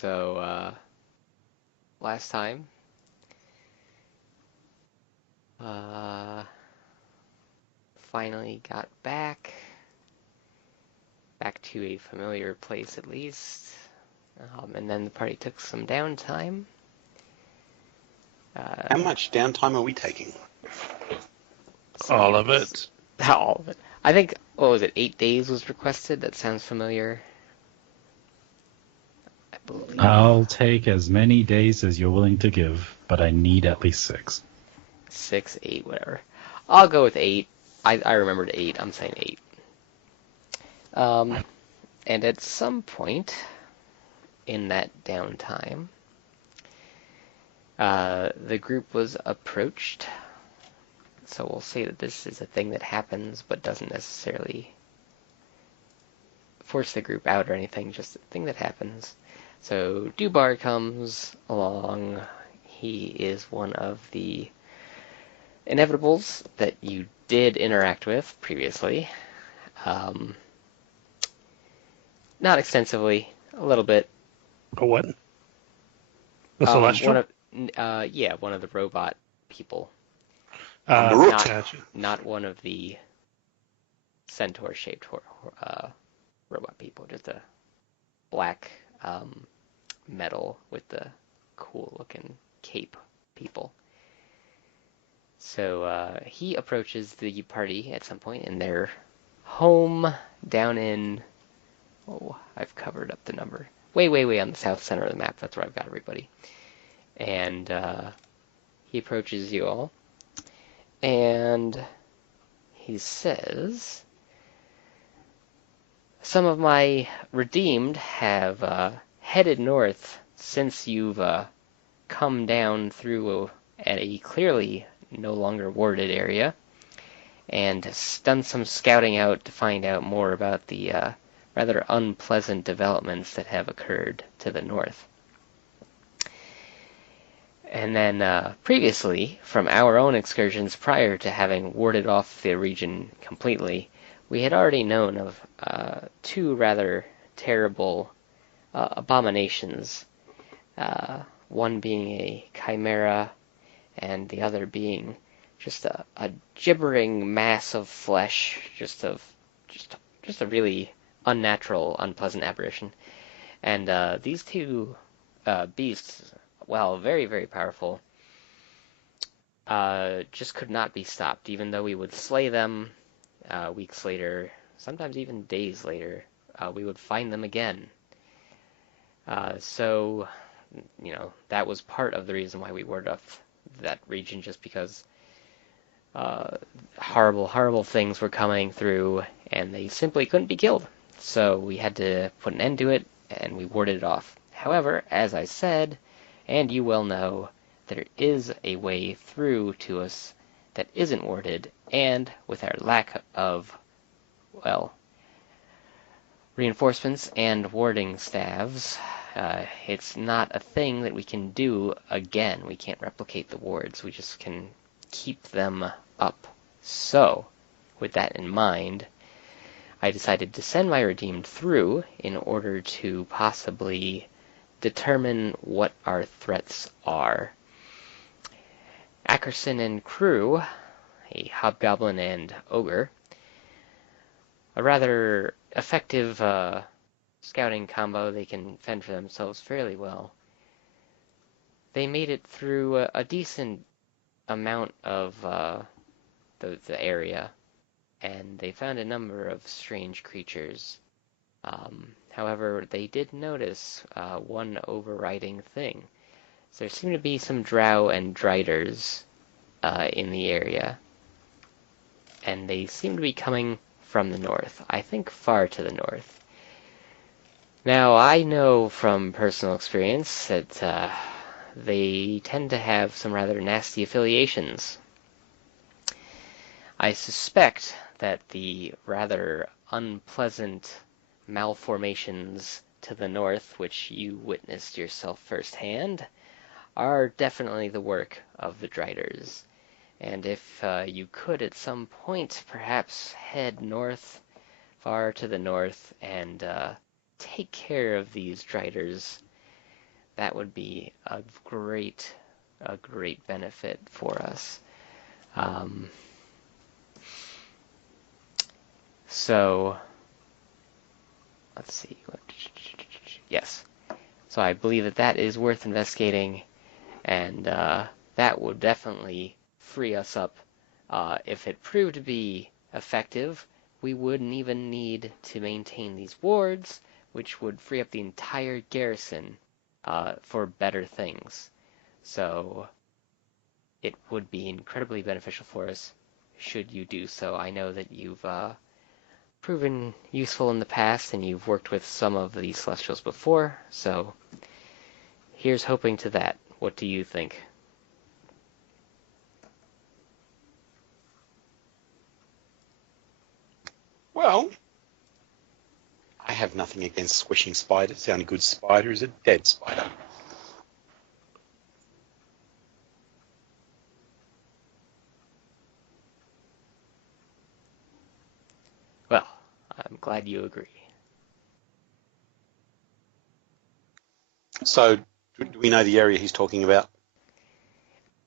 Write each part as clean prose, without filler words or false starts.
So, last time, uh, finally got back to a familiar place at least, and then the party took some downtime. How much downtime are we taking? Some All of days. it. All of it. I think, what was it, 8 days was requested? That sounds familiar, I believe. I'll take as many days as you're willing to give, but I need at least 6. 6, 8, whatever. I'll go with 8. I remembered 8. I'm saying 8. And at some point in that downtime, the group was approached. So we'll say that this is a thing that happens, but doesn't necessarily force the group out or anything, just a thing that happens. So Dubar comes along. He is one of the inevitables that you did interact with previously. Not extensively, a little bit. A what? The One Celestial? of, one of the robot people. Maruk. Gotcha. Not one of the centaur-shaped robot people, just a black metal with the cool-looking cape people. So he approaches the party at some point in their home down in... Oh, I've covered up the number. Way on the south center of the map. That's where I've got everybody. And he approaches you all. And he says, some of my redeemed have headed north since you've come down through at a clearly no longer warded area, and done some scouting out to find out more about the rather unpleasant developments that have occurred to the north. And then previously, from our own excursions prior to having warded off the region completely, we had already known of 2 rather terrible abominations, one being a chimera and the other being just a gibbering mass of flesh, just a really unnatural, unpleasant apparition. And these 2 beasts, while very, very powerful, just could not be stopped, even though we would slay them weeks later, sometimes even days later, we would find them again. So, that was part of the reason why we warded off that region, just because horrible things were coming through, and they simply couldn't be killed. So we had to put an end to it, and we warded it off. However, as I said, and you well know, there is a way through to us that isn't warded, and with our lack of, reinforcements and warding staves, it's not a thing that we can do again. We can't replicate the wards. We just can keep them up. So, with that in mind, I decided to send my redeemed through in order to possibly determine what our threats are. Ackerson and crew, a hobgoblin and ogre, a rather effective scouting combo. They can fend for themselves fairly well. They made it through a decent amount of the area, and they found a number of strange creatures. However, they did notice one overriding thing. So there seem to be some drow and driders in the area, and they seem to be coming from the north. I think far to the north. Now, I know from personal experience that they tend to have some rather nasty affiliations. I suspect that the rather unpleasant malformations to the north, which you witnessed yourself firsthand, are definitely the work of the Driders. And if you could at some point perhaps head north, far to the north, and take care of these Driders, that would be a great benefit for us. So let's see. Yes. So I believe that is worth investigating, and that would definitely free us up. If it proved to be effective, we wouldn't even need to maintain these wards, which would free up the entire garrison for better things. So it would be incredibly beneficial for us should you do so. I know that you've proven useful in the past, and you've worked with some of these Celestials before, so here's hoping to that. What do you think? Well, I have nothing against squishing spiders. The only good spider is a dead spider. Well, I'm glad you agree. So, do we know the area he's talking about?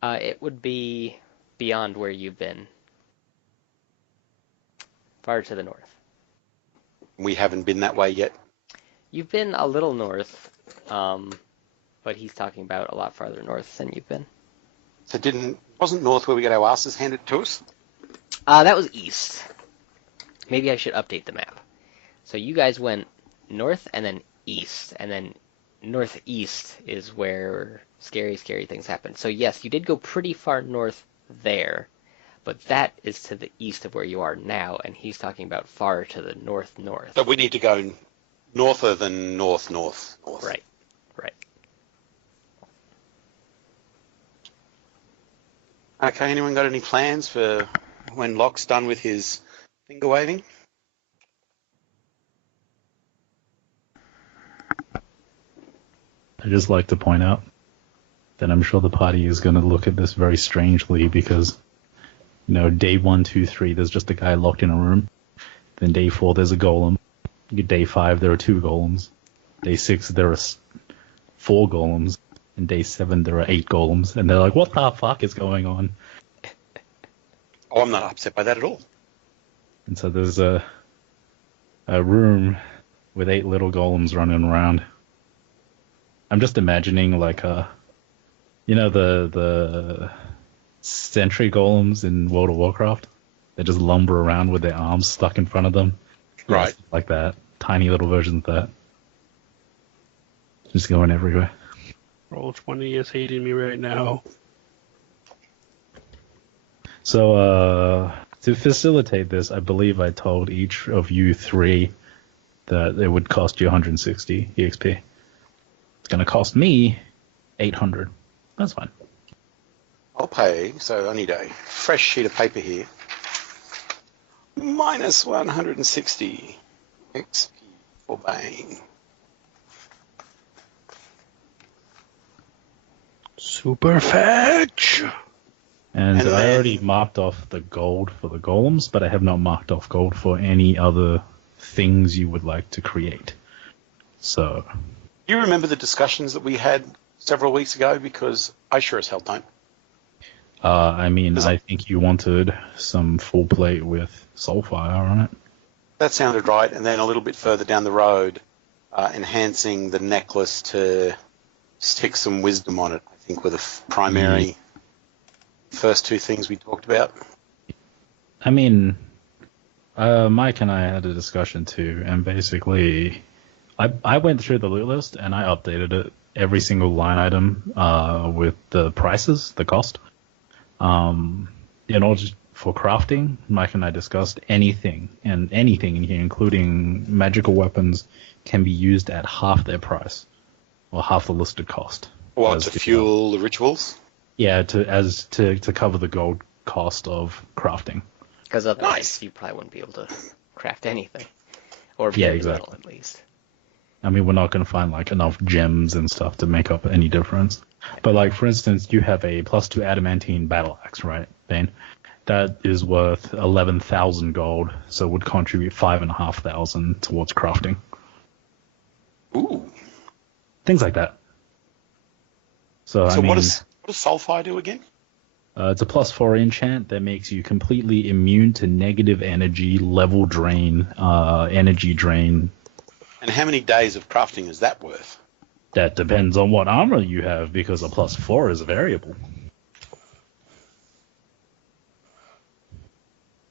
It would be beyond where you've been. Far to the north. We haven't been that way yet. You've been a little north, but he's talking about a lot farther north than you've been. So wasn't north where we got our asses handed to us? That was east. Maybe I should update the map. So you guys went north and then east, and then northeast is where scary things happen. So yes, you did go pretty far north there, but that is to the east of where you are now, and he's talking about far to the north. So we need to go norther than north. Right. Okay, anyone got any plans for when Locke's done with his finger waving? I'd just like to point out that I'm sure the party is going to look at this very strangely because, day 1, 2, 3, there's just a guy locked in a room. Then day 4, there's a golem. Day 5, there are 2 golems. Day 6, there are 4 golems. And day 7, there are 8 golems. And they're like, what the fuck is going on? Oh, I'm not upset by that at all. And so there's a room with 8 little golems running around. I'm just imagining the sentry golems in World of Warcraft. They just lumber around with their arms stuck in front of them. Right. Yes, like that. Tiny little version of that. Just going everywhere. Roll20 is hating me right now. So, to facilitate this, I believe I told each of you 3 that it would cost you 160 EXP. It's going to cost me 800. That's fine. I'll pay, so I need a fresh sheet of paper here. Minus 160 XP for Bane. Super fetch! And I then- already marked off the gold for the golems, but I have not marked off gold for any other things you would like to create. So, You remember the discussions that we had several weeks ago? Because I sure as hell don't. I think you wanted some full plate with soulfire on it. That sounded right. And then a little bit further down the road, enhancing the necklace to stick some wisdom on it, I think were the primary first 2 things we talked about. Mike and I had a discussion too, and basically, I went through the loot list and I updated it, every single line item with the prices, the cost. In order for crafting, Mike and I discussed anything in here, including magical weapons, can be used at half their price, or half the listed cost. What, As to the- fuel the rituals? Yeah, to cover the gold cost of crafting. Because otherwise Nice. you probably wouldn't be able to craft anything. Or Yeah, very exactly. little, at least. We're not going to find enough gems and stuff to make up any difference. But for instance, you have a +2 adamantine battle axe, right, Bane? That is worth 11,000 gold, so would contribute 5,500 towards crafting. Ooh. Things like that. So I So mean, what does Sulfire do again? it's a +4 enchant that makes you completely immune to negative energy, level drain, energy drain. And how many days of crafting is that worth? That depends on what armor you have, because a +4 is a variable.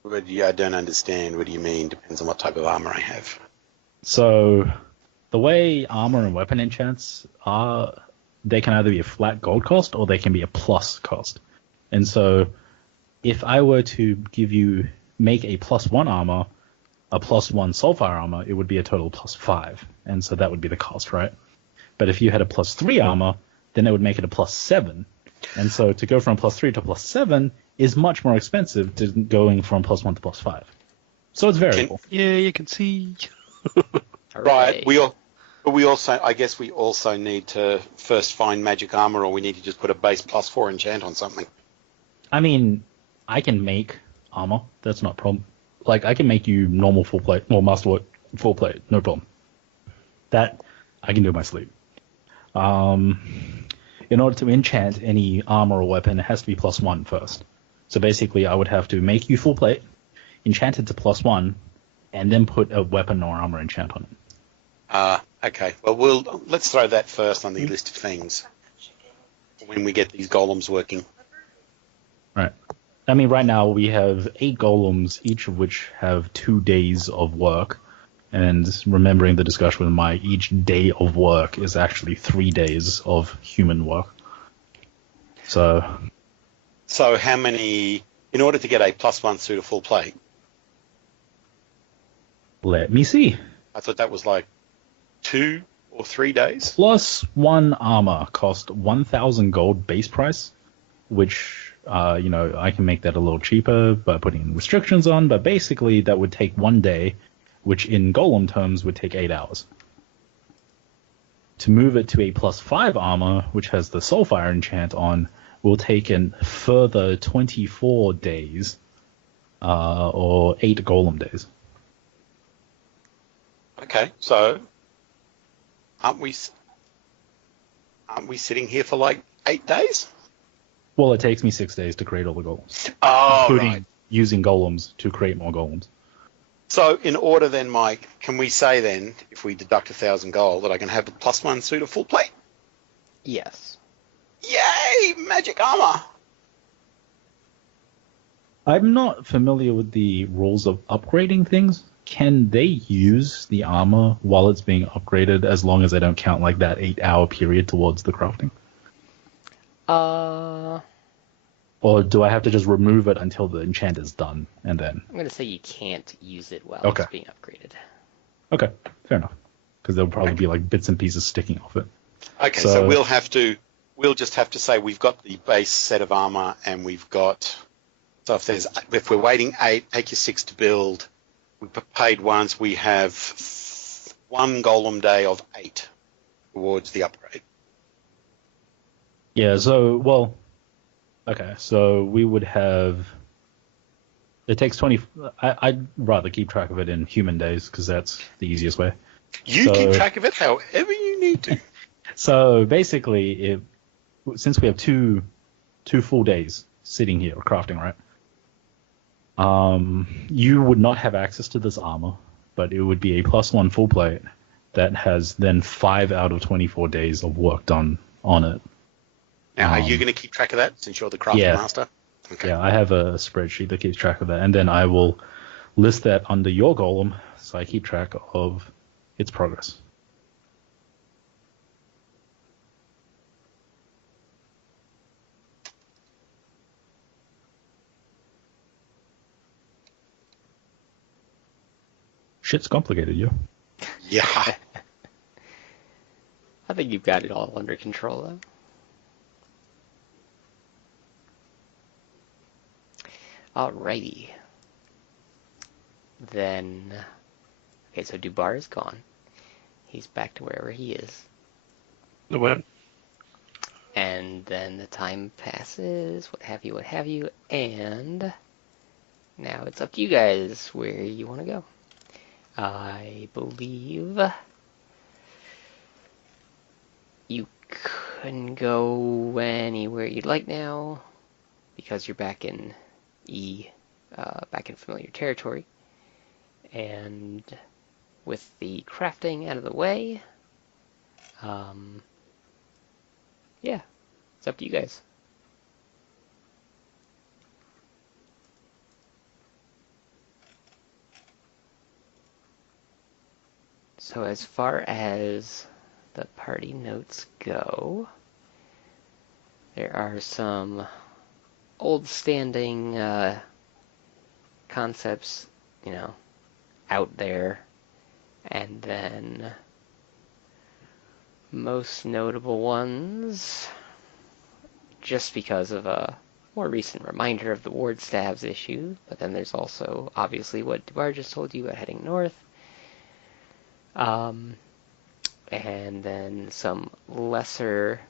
I don't understand. What do you mean? Depends on what type of armor I have. So the way armor and weapon enchants are, they can either be a flat gold cost or they can be a plus cost. And so if I were to make a +1 armor, a +1 sulfire armor, it would be a total +5. And so that would be the cost, right? But if you had a +3 armor, then it would make it a +7. And so to go from +3 to +7 is much more expensive than going from +1 to +5. So it's variable. Yeah, you can see. Right. I guess we also need to first find magic armor, or we need to just put a base +4 enchant on something. I mean, I can make armor. That's not a problem. Like, I can make you normal full plate, or masterwork full plate, no problem. That I can do in my sleep. In order to enchant any armor or weapon, it has to be +1 first. So basically, I would have to make you full plate, enchant it to +1, and then put a weapon or armor enchant on it. Okay. Well, let's throw that first on the list of things when we get these golems working. Right. I mean, right now we have 8 golems, each of which have 2 days of work. And remembering the discussion with Mike, each day of work is actually 3 days of human work. So how many, in order to get a +1 suit of full plate? let me see. I thought that was like 2 or 3 days. +1 armor cost 1,000 gold base price, which, I can make that a little cheaper by putting restrictions on, but basically that would take 1 day, which in golem terms would take 8 hours. To move it to a +5 armor, which has the Soulfire enchant on, will take a further 24 days, or 8 golem days. Okay, so aren't we sitting here for like 8 days? Well, it takes me 6 days to create all the golems, Oh, including right. using golems to create more golems. So in order then, Mike, can we say then, if we deduct 1,000 gold, that I can have the +1 suit of full plate? Yes. Yay! Magic armor! I'm not familiar with the rules of upgrading things. Can they use the armor while it's being upgraded as long as they don't count like that 8-hour period towards the crafting? Or do I have to just remove it until the enchant is done and then? I'm gonna say you can't use it while Okay. it's being upgraded. Okay, fair enough. Because there'll probably be like bits and pieces sticking off it. Okay, so we'll just have to say we've got the base set of armor, and we've got, so if we're waiting 8, take your 6 to build, we paid once, we have 1 golem day of 8 towards the upgrade. Yeah, okay, so we would have, it takes 20, I'd rather keep track of it in human days because that's the easiest way. You keep track of it however you need to. So basically, since we have two full days sitting here crafting, right? You would not have access to this armor, but it would be a +1 full plate that has then 5 out of 24 days of work done on it. Now, are you going to keep track of that since you're the crafting master? Okay. Yeah, I have a spreadsheet that keeps track of that, and then I will list that under your golem, so I keep track of its progress. Shit's complicated, yo. Yeah. I think you've got it all under control, though. Alrighty. Then, okay, so Dubar is gone. He's back to wherever he is. What? And then the time passes, what have you, and now it's up to you guys where you want to go. I believe you can go anywhere you'd like now because you're back in back in familiar territory. And with the crafting out of the way, yeah, it's up to you guys. So as far as the party notes go, there are some old-standing concepts, out there, and then most notable ones, just because of a more recent reminder of the ward stabs issue, but then there's also, obviously, what Dubar just told you about heading north. And then some lesser,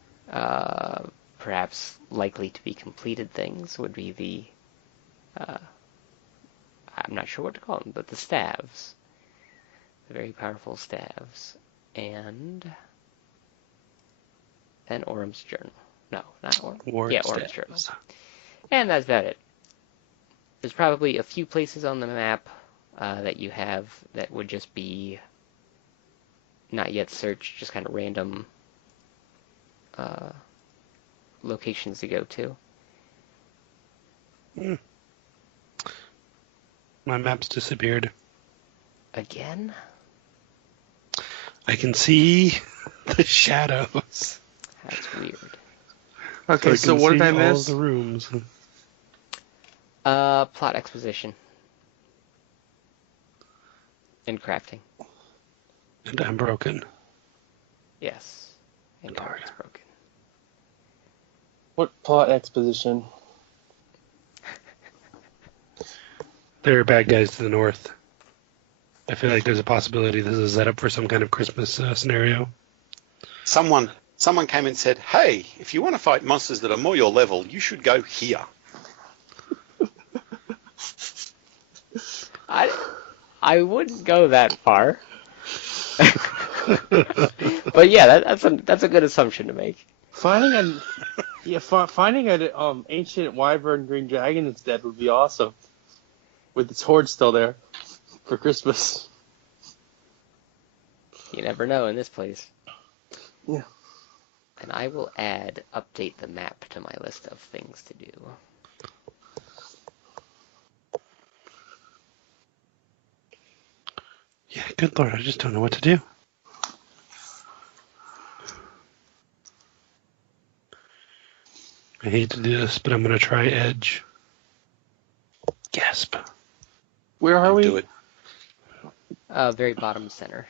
perhaps likely to be completed things would be the, I'm not sure what to call them, but the staves. The very powerful staves. And then Orm's Journal. No, not Orm. Ward Yeah, Orm's Journal. staves. And that's about it. There's probably a few places on the map that you have that would just be not yet searched, just kind of random locations to go to. My map's disappeared. Again? I can see the shadows. That's weird. Okay, so can what did see I all miss? the rooms. Plot exposition. And crafting. And I'm broken. Yes. And Darn. it's broken. What plot exposition? There are bad guys to the north. I feel like there's a possibility this is set up for some kind of Christmas scenario. Someone came and said, "Hey, if you want to fight monsters that are more your level, you should go here." I wouldn't go that far. But yeah, that's a good assumption to make. Finding an ancient wyvern green dragon that's dead would be awesome. With its horde still there for Christmas. You never know in this place. Yeah. And I will update the map to my list of things to do. Yeah, good lord, I just don't know what to do. I hate to do this, but I'm going to try Edge. Gasp. Where are we? Do it. Very bottom center.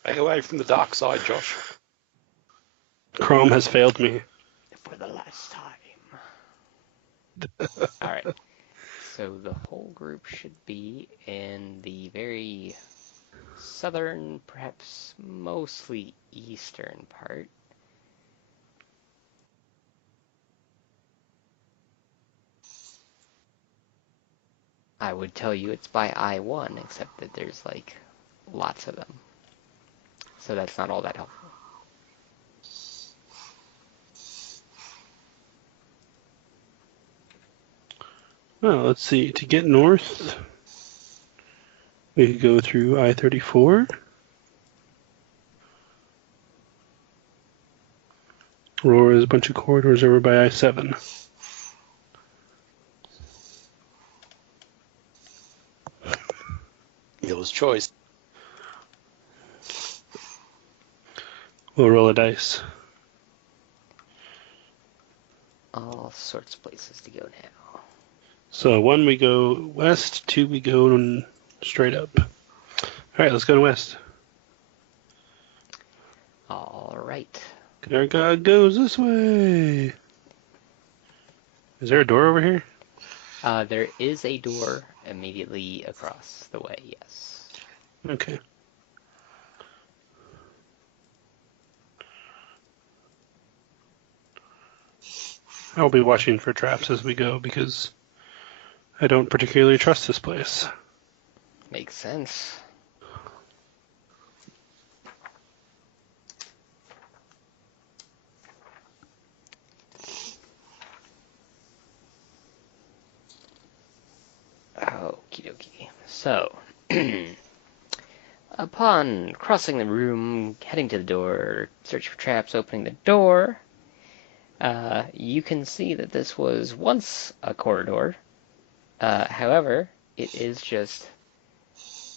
Stay away from the dark side, Josh. Chrome has failed me. For the last time. Alright. So the whole group should be in the very southern, perhaps mostly eastern part. I would tell you it's by I-1, except that there's like lots of them. So that's not all that helpful. Well, let's see. To get north, we could go through I-34. Or there's a bunch of corridors over by I-7. Dealer's choice. We'll roll a dice. All sorts of places to go now. So 1 we go west, 2 we go straight up. Alright, let's go west. Alright. Our god goes this way. Is there a door over here? There is a door immediately across the way, yes. Okay. I'll be watching for traps as we go because I don't particularly trust this place. Makes sense. So, upon crossing the room, heading to the door, searching for traps, opening the door, you can see that this was once a corridor. However, it is just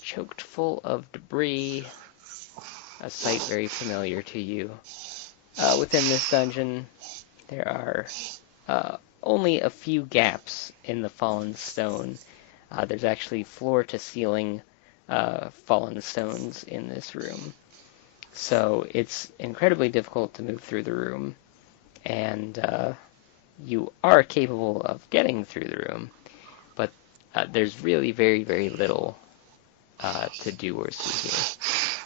choked full of debris, a sight very familiar to you. Within this dungeon, there are only a few gaps in the fallen stone. There's actually floor-to-ceiling fallen stones in this room. So it's incredibly difficult to move through the room, and you are capable of getting through the room, but there's really very, very little to do or see here.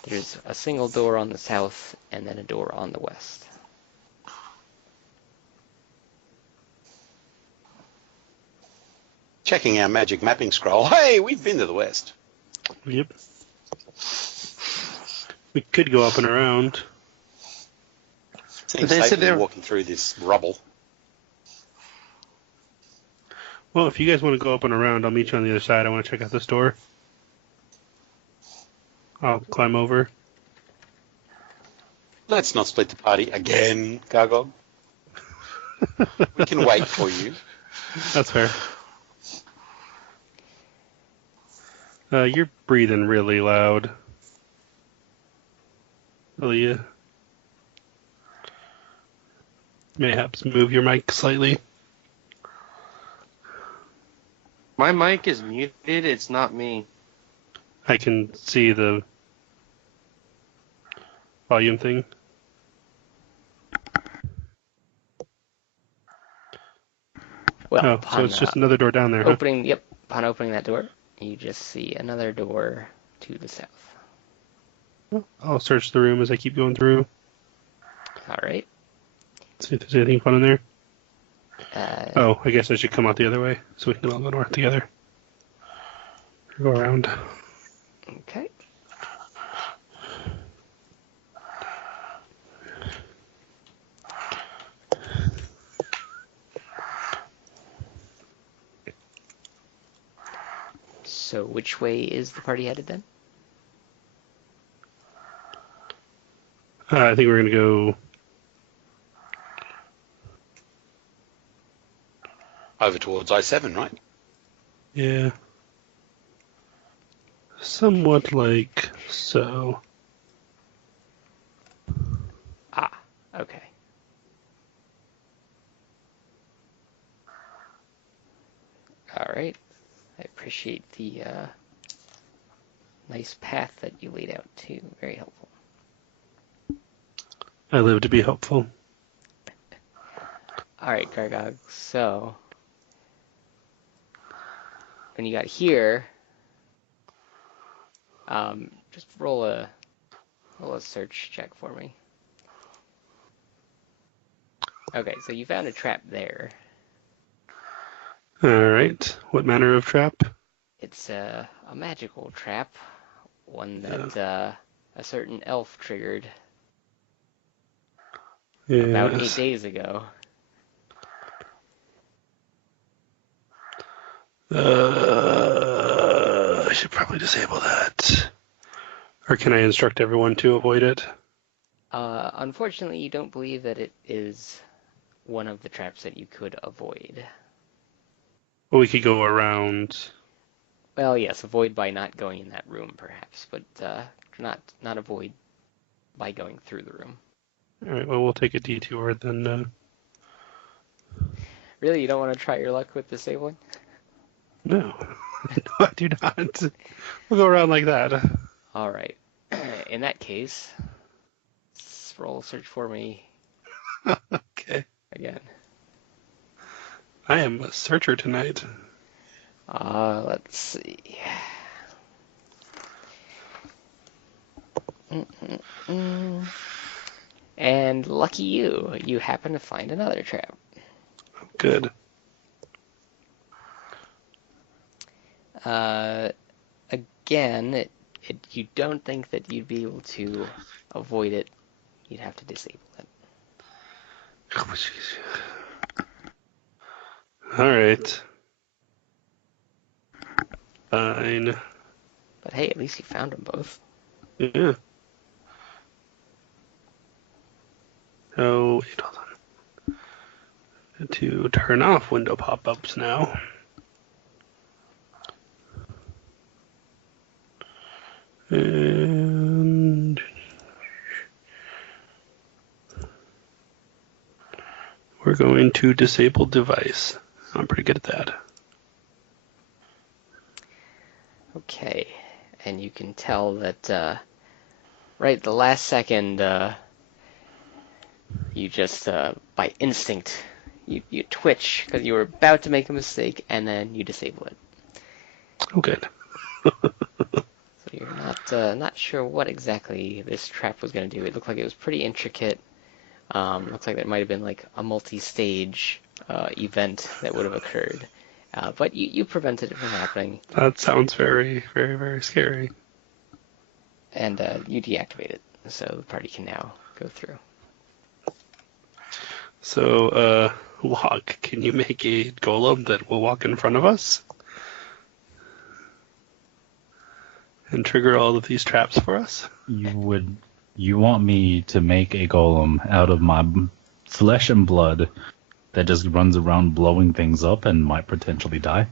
There's a single door on the south, and then a door on the west. Checking our magic mapping scroll. Hey, we've been to the west. Yep. We could go up and around. Seems They said safer they than were- walking through this rubble. Well, if you guys want to go up and around, I'll meet you on the other side. I want to check out this door. I'll climb over. Let's not split the party again, Gargog. We can wait for you. That's fair. You're breathing really loud. Will you mayhaps move your mic slightly? My mic is muted. It's not me. I can see the volume thing. Well, Oh, upon so it's just another door down there, huh? upon opening that door, you just see another door to the south. I'll search the room as I keep going through. All right. See if there's anything fun in there. Uh, Oh, I guess I should come out the other way so we can all go north together. Go around. Okay. So which way is the party headed then? I think we're going to go... Over towards I-7, right? Yeah. Somewhat like so. Ah, okay. All right. I appreciate the nice path that you laid out too. Very helpful. I live to be helpful. All right, Gargog. So when you got here, just roll a search check for me. Okay, so you found a trap there. All right. What manner of trap? It's a magical trap, one that a certain elf triggered about 8 Yes. days ago. I should probably disable that. Or can I instruct everyone to avoid it? Unfortunately, you don't believe that it is one of the traps that you could avoid. Well, we could go around. Well, yes, avoid by not going in that room, perhaps, but not avoid by going through the room. All right. Well, we'll take a detour then. Really, you don't want to try your luck with disabling? No. No, I do not. We'll go around like that. All right. In that case, roll a search for me Okay. again. I am a searcher tonight. Let's see. And lucky you, you happen to find another trap. Good. Again, you don't think that you'd be able to avoid it. You'd have to disable it. Oh, jeez. All right. Fine. But hey, at least you found them both. Yeah. Oh, wait, hold on. To turn off window pop-ups now. And we're going to disable device. I'm pretty good at that. Okay, and you can tell that right the last second you just by instinct you twitch because you were about to make a mistake and then you disable it. Oh, good. So you're not sure what exactly this trap was going to do. It looked like it was pretty intricate. Looks like it might have been like a multi-stage event that would have occurred. But you prevented it from happening, That sounds very, very, very scary. and you deactivate it, so the party can now go through. So, Log, can you make a golem that will walk in front of us? And trigger all of these traps for us? You want me to make a golem out of my flesh and blood that just runs around blowing things up and might potentially die?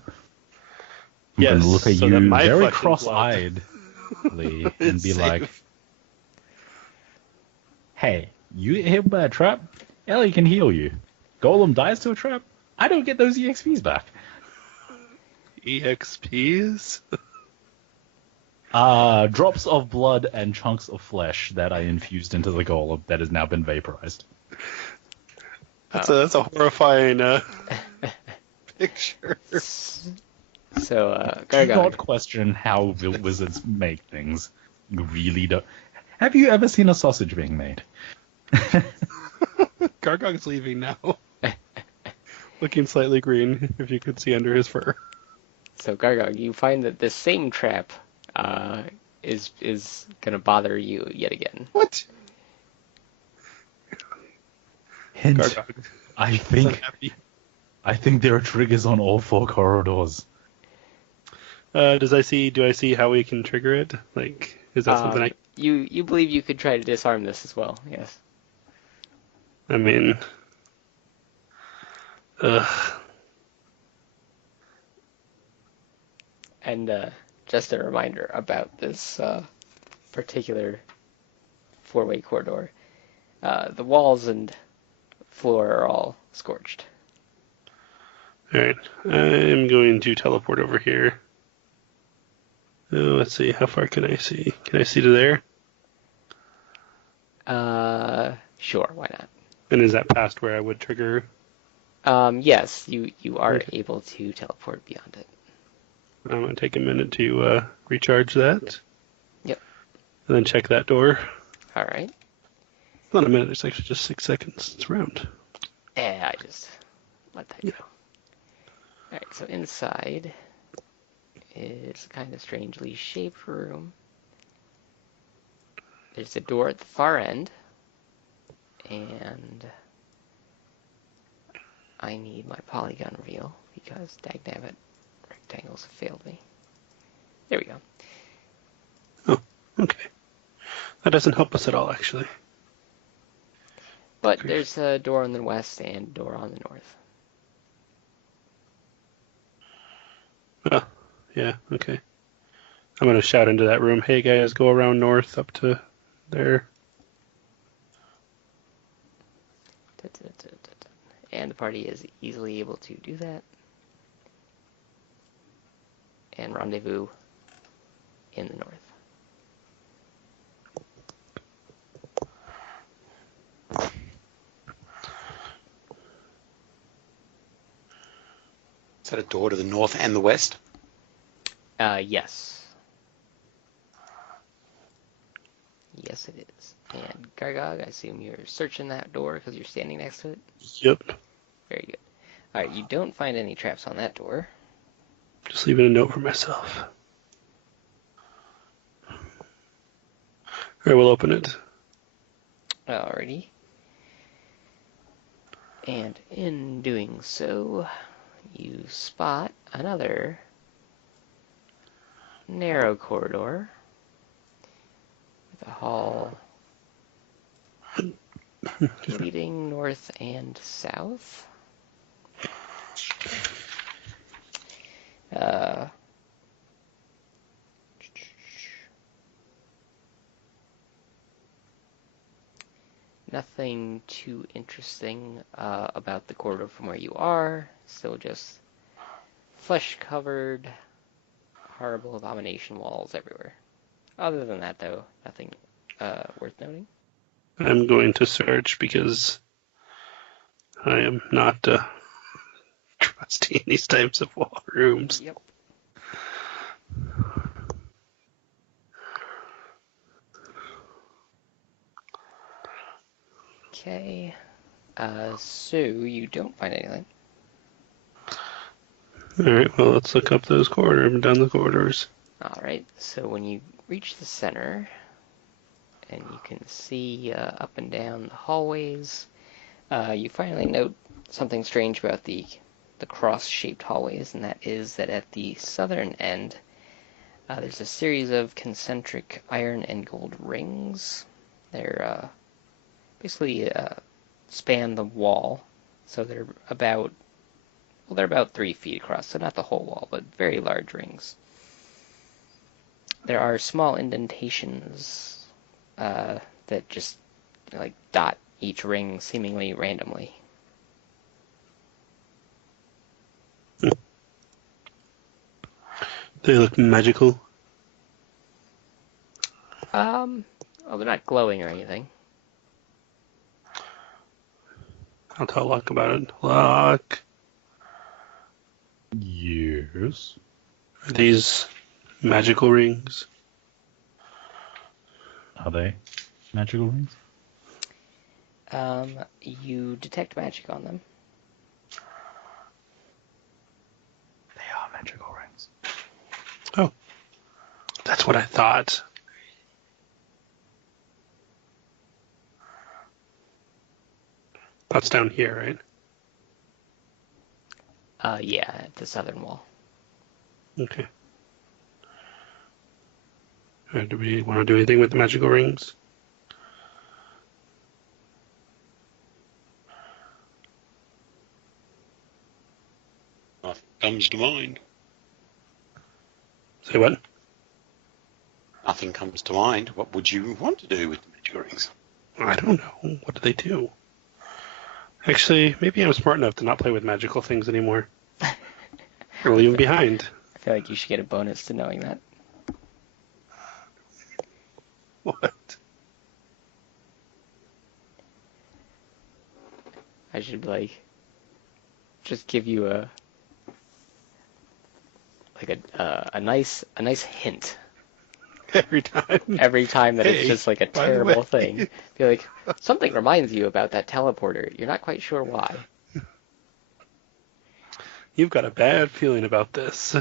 I'm Yes, gonna look at so that you my very flesh and blood cross-eyedly and is be safe. like, "Hey, you get hit by a trap? Ellie can heal you. Golem dies to a trap? I don't get those EXPs back." EXPs? Drops of blood and chunks of flesh that I infused into the golem that has now been vaporized. That's a horrifying picture. So, Do Gargog, not question how wizards make things. You really don't. Have you ever seen a sausage being made? Gargog's leaving now. Looking slightly green, if you could see under his fur. so Gargog, you find that this same trap is gonna bother you yet again. What? Hint. Gargog. I is think unhappy. there are triggers on all 4 corridors. Do I see how we can trigger it? Like, is that something You believe you could try to disarm this as well? Yes. I mean, And just a reminder about this particular four-way corridor. The walls and floor are all scorched. alright. I'm going to teleport over here. Let's see, how far can I see? Can I see to there? Sure, why not? And is that past where I would trigger? Yes, you are Okay. able to teleport beyond it. I'm going to take a minute to recharge that. Yep. And then check that door. All right. It's not a minute, it's actually just 6 seconds. It's round. Yeah, I just let that go. All right, so inside is a kind of strangely shaped room. There's a door at the far end, and I need my polygon reel because dagnabbit rectangles have failed me. There we go. Oh, okay. That doesn't help us at all, actually. But there's a door on the west and a door on the north. Oh, yeah, okay. I'm going to shout into that room, hey guys, go around north up to there. And the party is easily able to do that. And rendezvous in the north. Is that a door to the north and the west? Yes. Yes, it is. And Gargog, I assume you're searching that door because you're standing next to it? Yep. Very good. Alright, you don't find any traps on that door. Just leaving a note for myself. Alright, we'll open it. Alrighty. And in doing so, you spot another narrow corridor with a hall leading north and south. Nothing too interesting about the corridor from where you are. Still just flesh-covered, horrible abomination walls everywhere. Other than that, though, nothing worth noting. I'm going to search because I am not trusty in these types of wall rooms. Yep. Okay. So you don't find anything. Alright, well, let's look up those corridors and down the corridors. Alright, so when you reach the center, and you can see up and down the hallways, you finally note something strange about the cross-shaped hallways, and that is that at the southern end, there's a series of concentric iron and gold rings. They're basically span the wall, so they're about 3 feet across, so not the whole wall, but very large rings. There are small indentations that just like dot each ring seemingly randomly. They look magical. Well, they're not glowing or anything. I'll tell Luck about it. Luck, Yes. are these magical rings? Are they magical rings? You detect magic on them. They are magical rings. Oh, that's what I thought. That's down here, right? Yeah, at the southern wall. Okay. Do we want to do anything with the magical rings? Nothing comes to mind. Say what? Nothing comes to mind. What would you want to do with the magic rings? I don't know. What do they do? Actually, maybe I'm smart enough to not play with magical things anymore. Or leave them behind. I feel like you should get a bonus to knowing that. What? I should just give you a nice hint Every time. every time that it's Hey, just like a by the terrible way. thing. Be like, something reminds you about that teleporter. You're not quite sure why. You've got a bad feeling about this.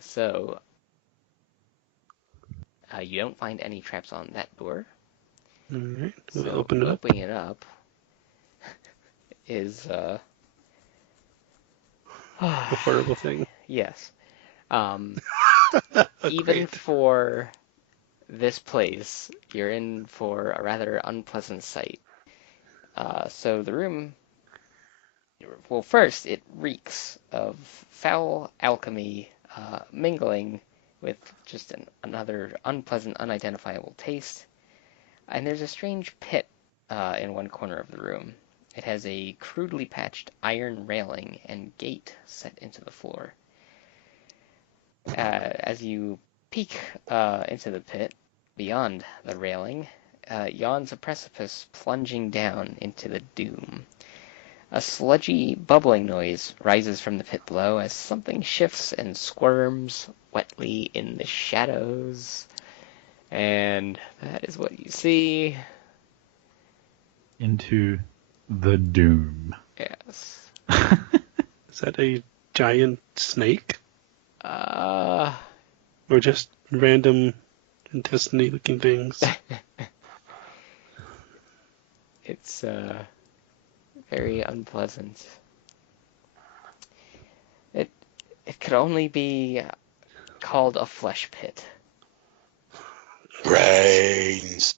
So you don't find any traps on that door. Alright, we'll So open it up. opening it up is A horrible thing. yes. Even Great. for this place, you're in for a rather unpleasant sight. So the room, well, first it reeks of foul alchemy mingling with just another unpleasant, unidentifiable taste. And there's a strange pit in one corner of the room. It has a crudely patched iron railing and gate set into the floor. As you peek into the pit, beyond the railing, yawns a precipice plunging down into the doom. A sludgy, bubbling noise rises from the pit below as something shifts and squirms wetly in the shadows. And that is what you see. Into the doom. Yes. Is that a giant snake? Uh, Or just random intestine looking things? it's very unpleasant. It could only be called a flesh pit. Brains.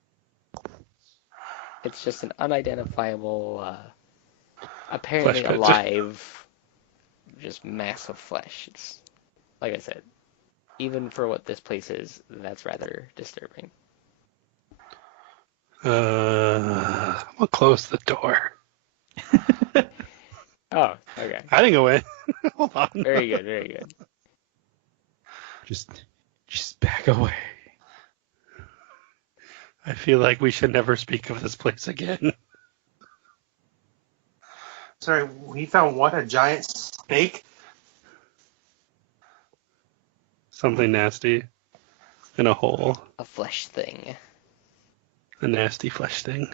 It's just an unidentifiable, apparently Flesh pit. alive, just mass of flesh. It's, like I said, even for what this place is, that's rather disturbing. I'm gonna close the door. Oh, okay. I didn't go in. Hold on. Very good, very good. Just back away. I feel like we should never speak of this place again. Sorry, we found what? A giant snake? Something nasty in a hole. A flesh thing. A nasty flesh thing.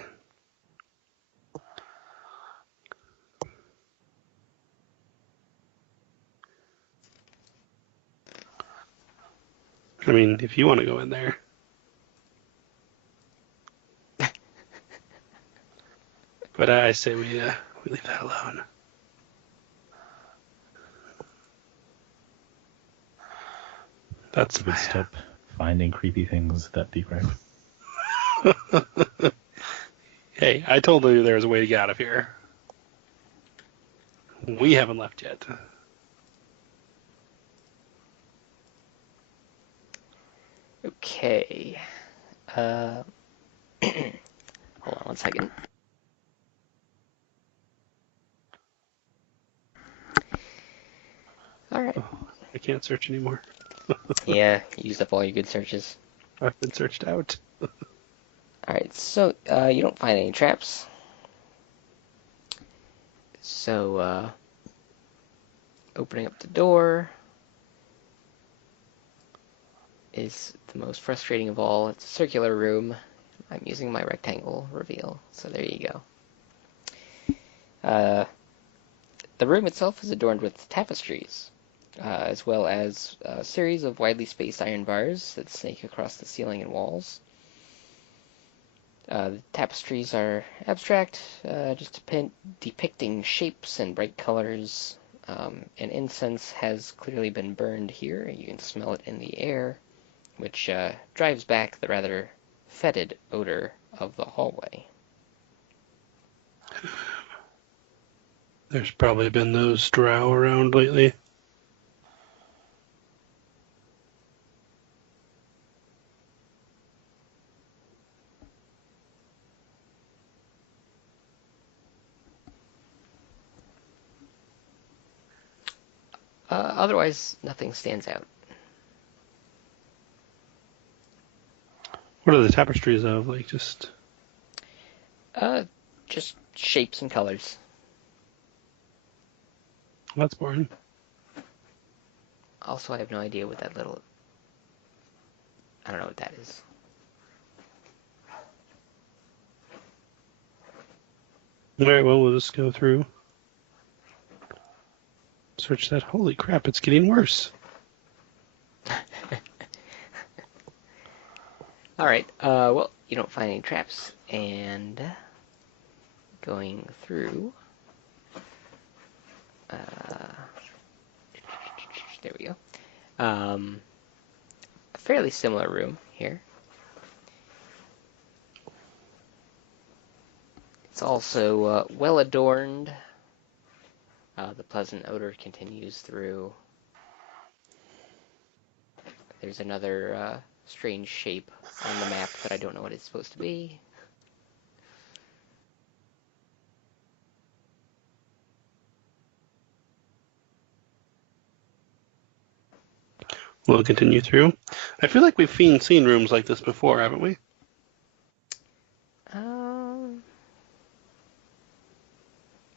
I mean, if you want to go in there. But I say we leave that alone. That's Would my... stop finding creepy things that deep, right? Hey, I told you there was a way to get out of here. We haven't left yet. Okay. Hold on one second. All right. Oh, I can't search anymore. Yeah, used up all your good searches. I've been searched out. All right, so you don't find any traps. So opening up the door is the most frustrating of all. It's a circular room. I'm using my rectangle reveal, so there you go. The room itself is adorned with tapestries, as well as a series of widely spaced iron bars that snake across the ceiling and walls. The tapestries are abstract, just depicting shapes and bright colors. And incense has clearly been burned here. You can smell it in the air, which drives back the rather fetid odor of the hallway. There's probably been those drow around lately. Otherwise, nothing stands out. What are the tapestries of? Like, just... Just shapes and colors. That's boring. Also, I have no idea what that little... I don't know what that is. Alright, well, we'll just go through. Search that. Holy crap, it's getting worse. Alright, well, you don't find any traps, and going through... there we go. A fairly similar room here. It's also well adorned. The pleasant odor continues through. There's another strange shape on the map that I don't know what it's supposed to be. We'll continue through. I feel like we've seen rooms like this before, haven't we?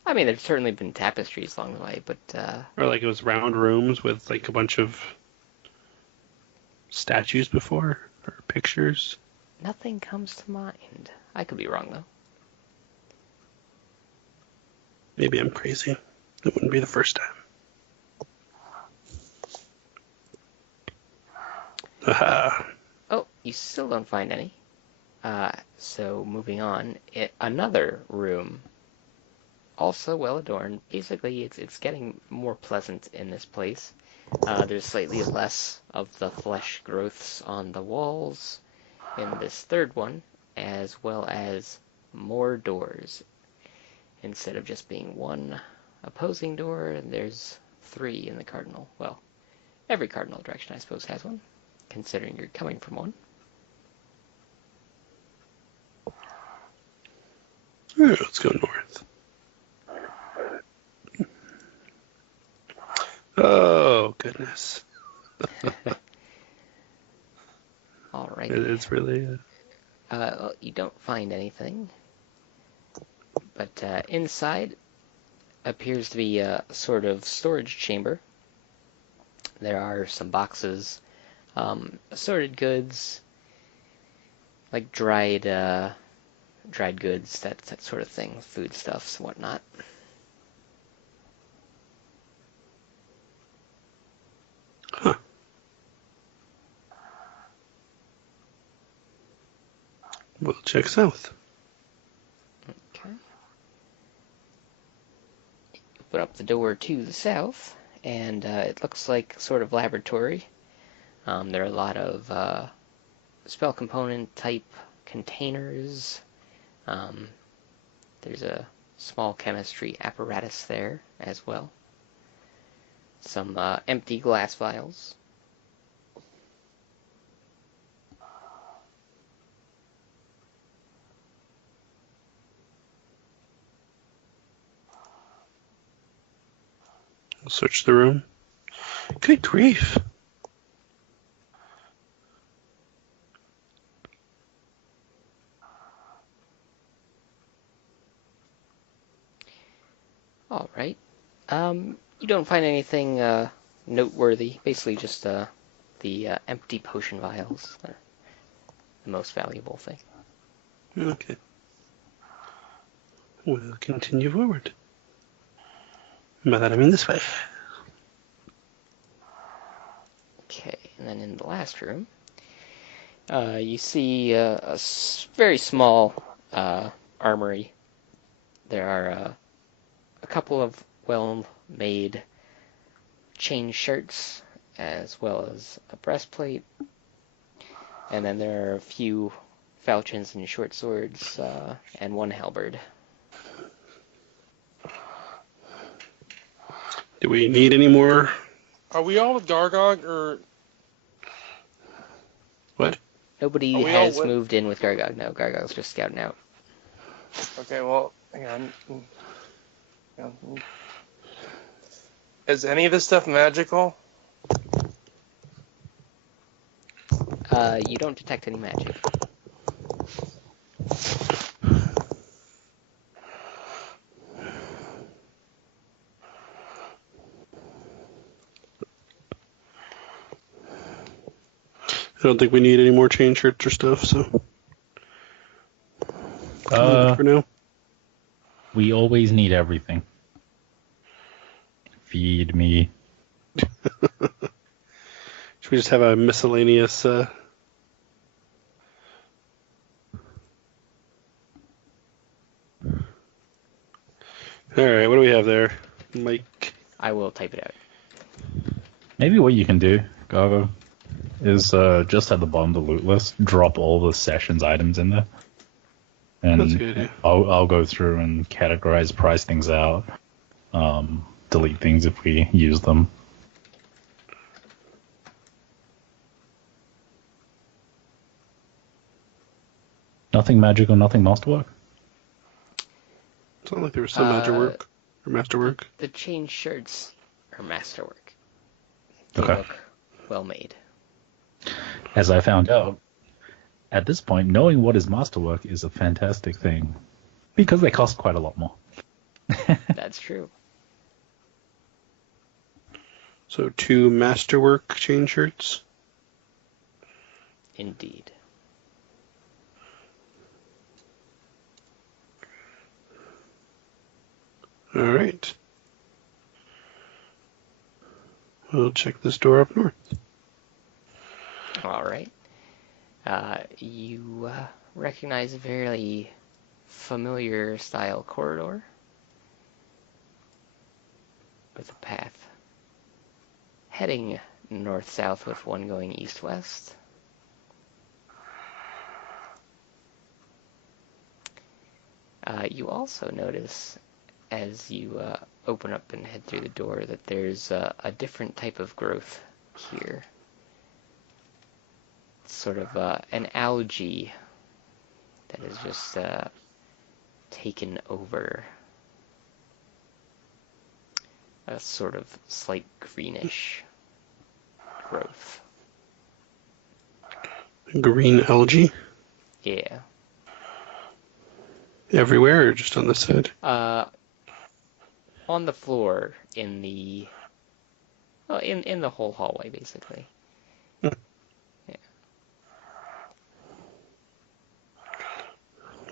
I mean, there's certainly been tapestries along the way, but... Or like it was round rooms with like a bunch of statues before, or pictures. nothing comes to mind. I could be wrong, though. Maybe I'm crazy. It wouldn't be the first time. Oh, you still don't find any. So moving on, another room, also well adorned. Basically, it's getting more pleasant in this place. There's slightly less of the flesh growths on the walls in this third one, as well as more doors. Instead of just being one opposing door, there's 3 in the cardinal. Well, every cardinal direction, I suppose, has one, considering you're coming from one. Yeah, let's go north. Oh, goodness. All right. It's really... Well, you don't find anything, but inside appears to be a sort of storage chamber. There are some boxes, assorted goods, like dried goods, that sort of thing, foodstuffs and whatnot. Huh. We'll check south. Okay. Open up the door to the south, and it looks like sort of laboratory. There are a lot of spell component type containers. There's a small chemistry apparatus there as well. Some empty glass vials. We'll search the room. Good grief. All right. You don't find anything noteworthy. Basically, just the empty potion vials. They're the most valuable thing. Okay. We'll continue forward. By that I mean this way. Okay, and then in the last room, you see a very small armory. There are a couple of well-made chain shirts, as well as a breastplate, and then there are a few falchions and short swords, and one halberd. Do we need any more? Are we all with Gargog, or What? Nobody Are we all has with- moved in with Gargog. No, Gargog's just scouting out. okay? Well, hang on. Hang on. Is any of this stuff magical? You don't detect any magic. I don't think we need any more chain shirts or stuff, so for now. We always need everything. Feed me. Should we just have a miscellaneous? All right, what do we have there, Mike? I will type it out. Maybe what you can do, Gargo, is just at the bottom of the loot list, drop all the sessions items in there. And That's a good idea. I'll go through and categorize, price things out, delete things if we use them. Nothing magical, nothing masterwork? Sounded like there was some masterwork or masterwork. The chain shirts are masterwork. They Okay. look well made. As I found out, at this point, knowing what is masterwork is a fantastic thing. Because they cost quite a lot more. That's true. So 2 masterwork chain shirts. Indeed. All right. We'll check this door up north. All right. You recognize a very familiar style corridor with a path heading north-south with one going east-west. You also notice, as you open up and head through the door, that there's a different type of growth here. It's sort of an algae that has just taken over. A sort of slight greenish growth. Green algae? Yeah. Everywhere or just on the side? On the floor in the in the whole hallway, basically. Yeah.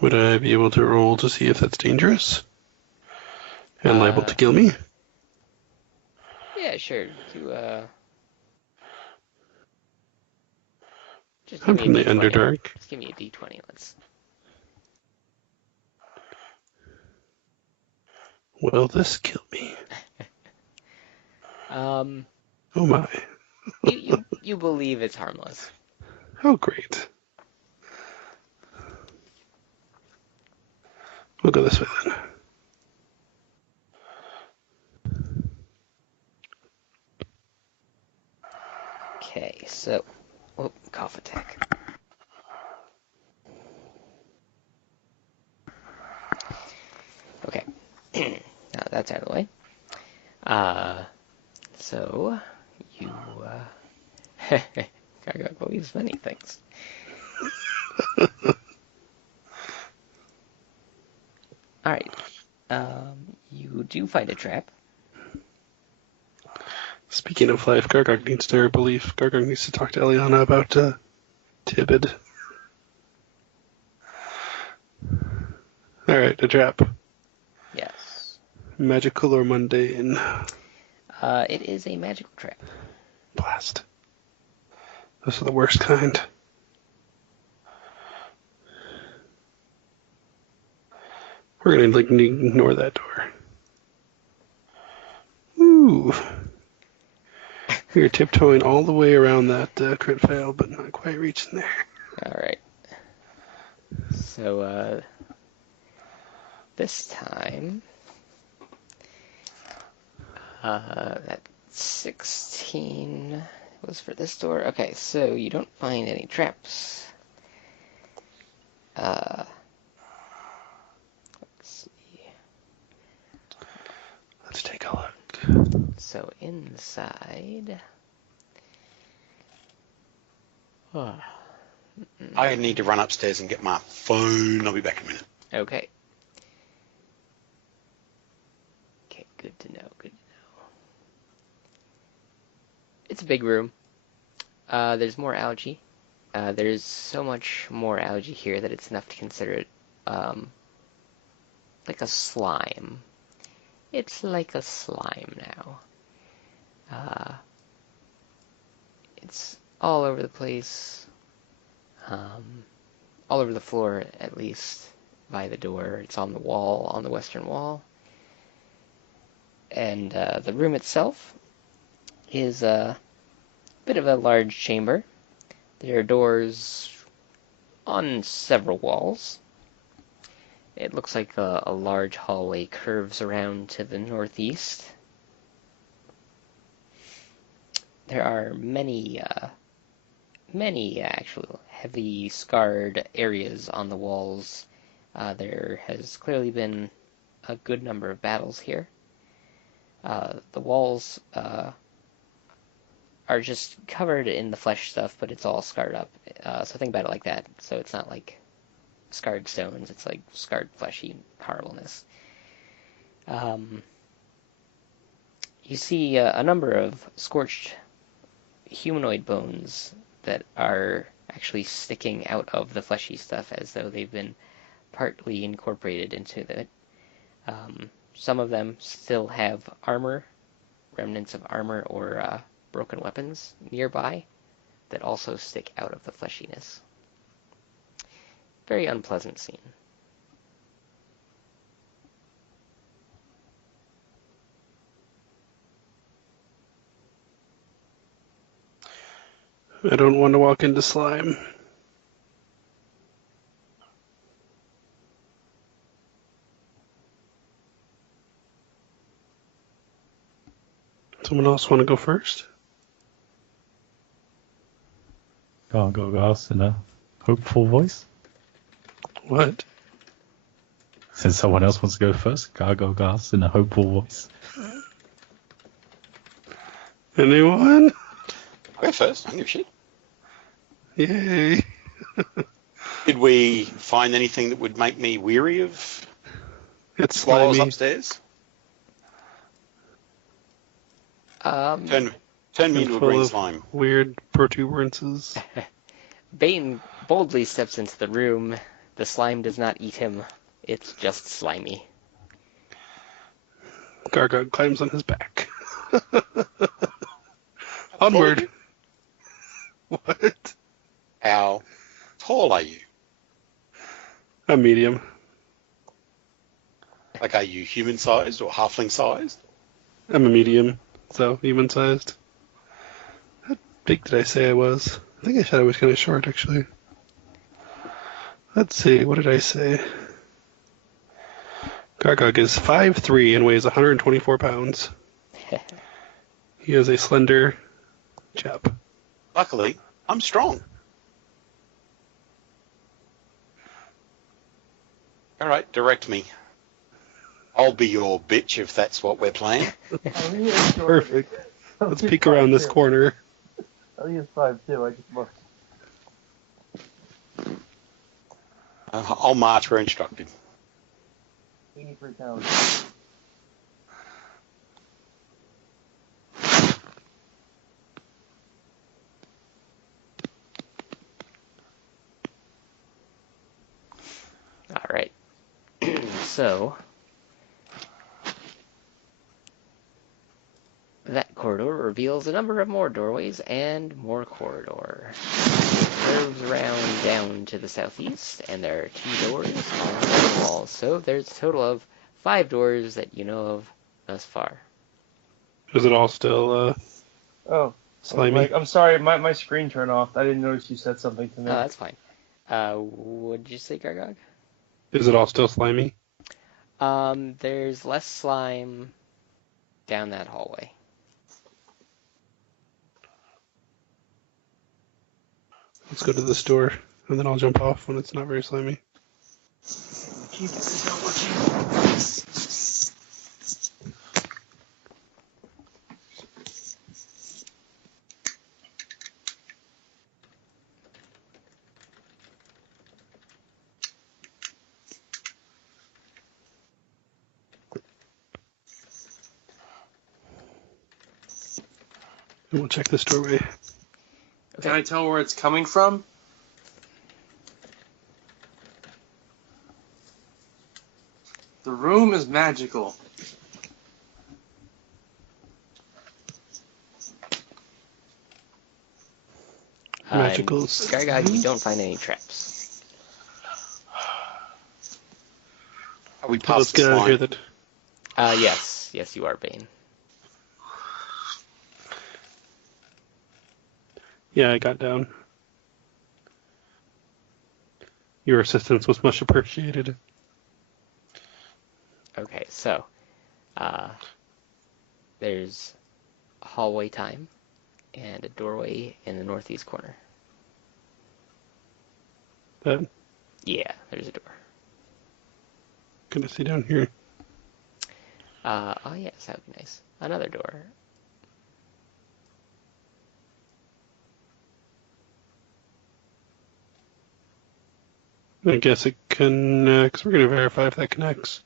Would I be able to roll to see if that's dangerous? And liable to kill me? Yeah, sure. Just I'm give me a from the D20. Underdark. Just give me a D20. Let's. Will this kill me? Um, Oh my. you believe it's harmless. Oh great. We'll go this way then. Okay, so, cough attack. Okay, now that's out of the way. So you Gargoyle believes many things. All right, you do find a trap. Speaking of life, Gargog needs to believe. Gargog needs to talk to Eliana about Tibid. Alright, a trap. Yes. Magical or mundane? It is a magical trap. Blast. Those are the worst kind. We're gonna ignore that door. Ooh. We are tiptoeing all the way around that crit fail, but not quite reaching there. All right. So this time, that 16 was for this door. Okay, so you don't find any traps. Let's see. Let's take a look. So inside. I need to run upstairs and get my phone. I'll be back in a minute. Okay. Okay, good to know, good to know. It's a big room. There's more algae. There's so much more algae here that it's enough to consider it like a slime. It's like a slime now. It's all over the place. All over the floor, at least, by the door. It's on the wall, on the western wall. And the room itself is a bit of a large chamber. There are doors on several walls. It looks like a large hallway curves around to the northeast. There are many actual heavy scarred areas on the walls. There has clearly been a good number of battles here. The walls are just covered in the flesh stuff, but it's all scarred up. So think about it like that. So it's not like scarred stones, it's like scarred fleshy horribleness. You see a number of scorched humanoid bones that are actually sticking out of the fleshy stuff as though they've been partly incorporated into it. Some of them still have armor, remnants of armor or broken weapons nearby that also stick out of the fleshiness. Very unpleasant scene. I don't want to walk into slime. Someone else want to go first? Gargoyles in a hopeful voice. What? Since someone else wants to go first, Gargoyles in a hopeful voice. Anyone? I'll go first. I don't give a shit. Yay. Did we find anything that would make me weary of It's while I was slimy. upstairs? Um, Turn me And into a full green of slime. weird protuberances. Bane boldly steps into the room. The slime does not eat him. It's just slimy. Gargoyle climbs on his back. How tall are Onward. you? What? How tall are you? A medium. Like, are you human-sized or halfling-sized? I'm a medium, so human-sized. How big did I say I was? I think I said I was kind of short, actually. Let's see, what did I say? Gargog is 5'3" and weighs 124 pounds. He is a slender chap. Luckily, I'm strong. All right, direct me. I'll be your bitch if that's what we're playing. Perfect. Let's peek around this corner. I think it's 5'2". I just looked. I'll march where instructed. 83 pounds. All right. So that corridor reveals a number of more doorways and more corridor. It curves around down to the southeast, and there are 2 doors on the wall. So there's a total of 5 doors that you know of thus far. Is it all still Oh, slimy? Mike, I'm sorry, my screen turned off. I didn't notice you said something to me. Oh, that's fine. What did you say, Gargog? Is it all still slimy? There's less slime down that hallway. Let's go to this door, and then I'll jump off when it's not very slimy. And we'll check this doorway. Can I tell where it's coming from? The room is magical. Magicals. Gargog, you don't find any traps. Are we Let's past the get out of slime? here. That Yes, you are, Bane. Yeah, I got down. Your assistance was much appreciated. Okay, so there's a hallway time and a doorway in the northeast corner. That Yeah, there's a door. can I see down here? Oh yes, that would be nice. Another door. I guess it connects. We're gonna verify if that connects.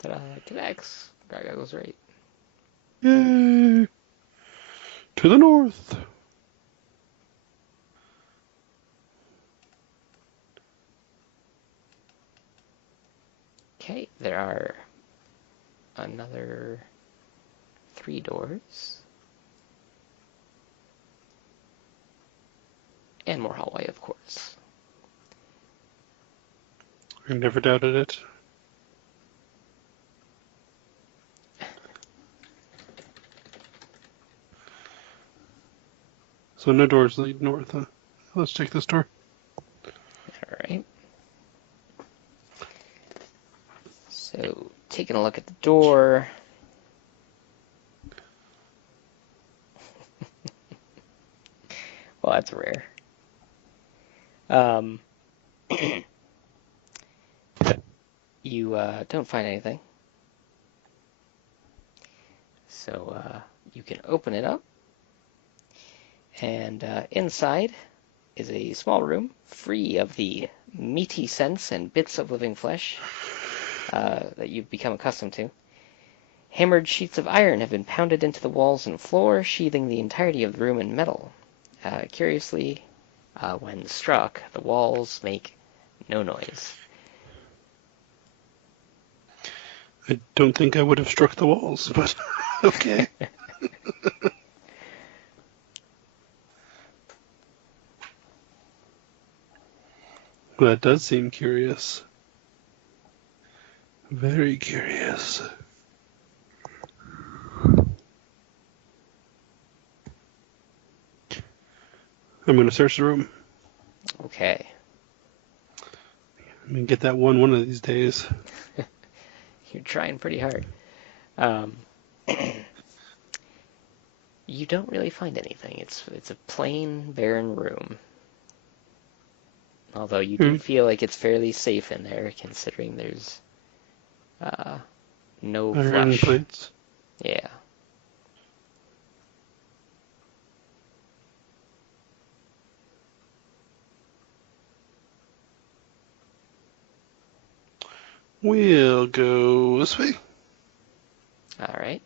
Ta-da, connects. Gargog was right. Yay! To the north. Okay, there are another 3 doors. And more hallway, of course. I never doubted it. So no doors lead north, huh? Let's check this door. All right. So, taking a look at the door. Well, that's rare. You don't find anything. So you can open it up. And inside is a small room free of the meaty scents and bits of living flesh that you've become accustomed to. Hammered sheets of iron have been pounded into the walls and floor, sheathing the entirety of the room in metal. Curiously, when struck, the walls make no noise. I don't think I would have struck the walls, but okay. That does seem curious. Very curious. I'm going to search the room. Okay. I'm going to get that one of these days. You're trying pretty hard. You don't really find anything. It's a plain, barren room. Although you do feel like it's fairly safe in there, considering there's no Iron flesh. plates. Yeah. We'll go this way. All right.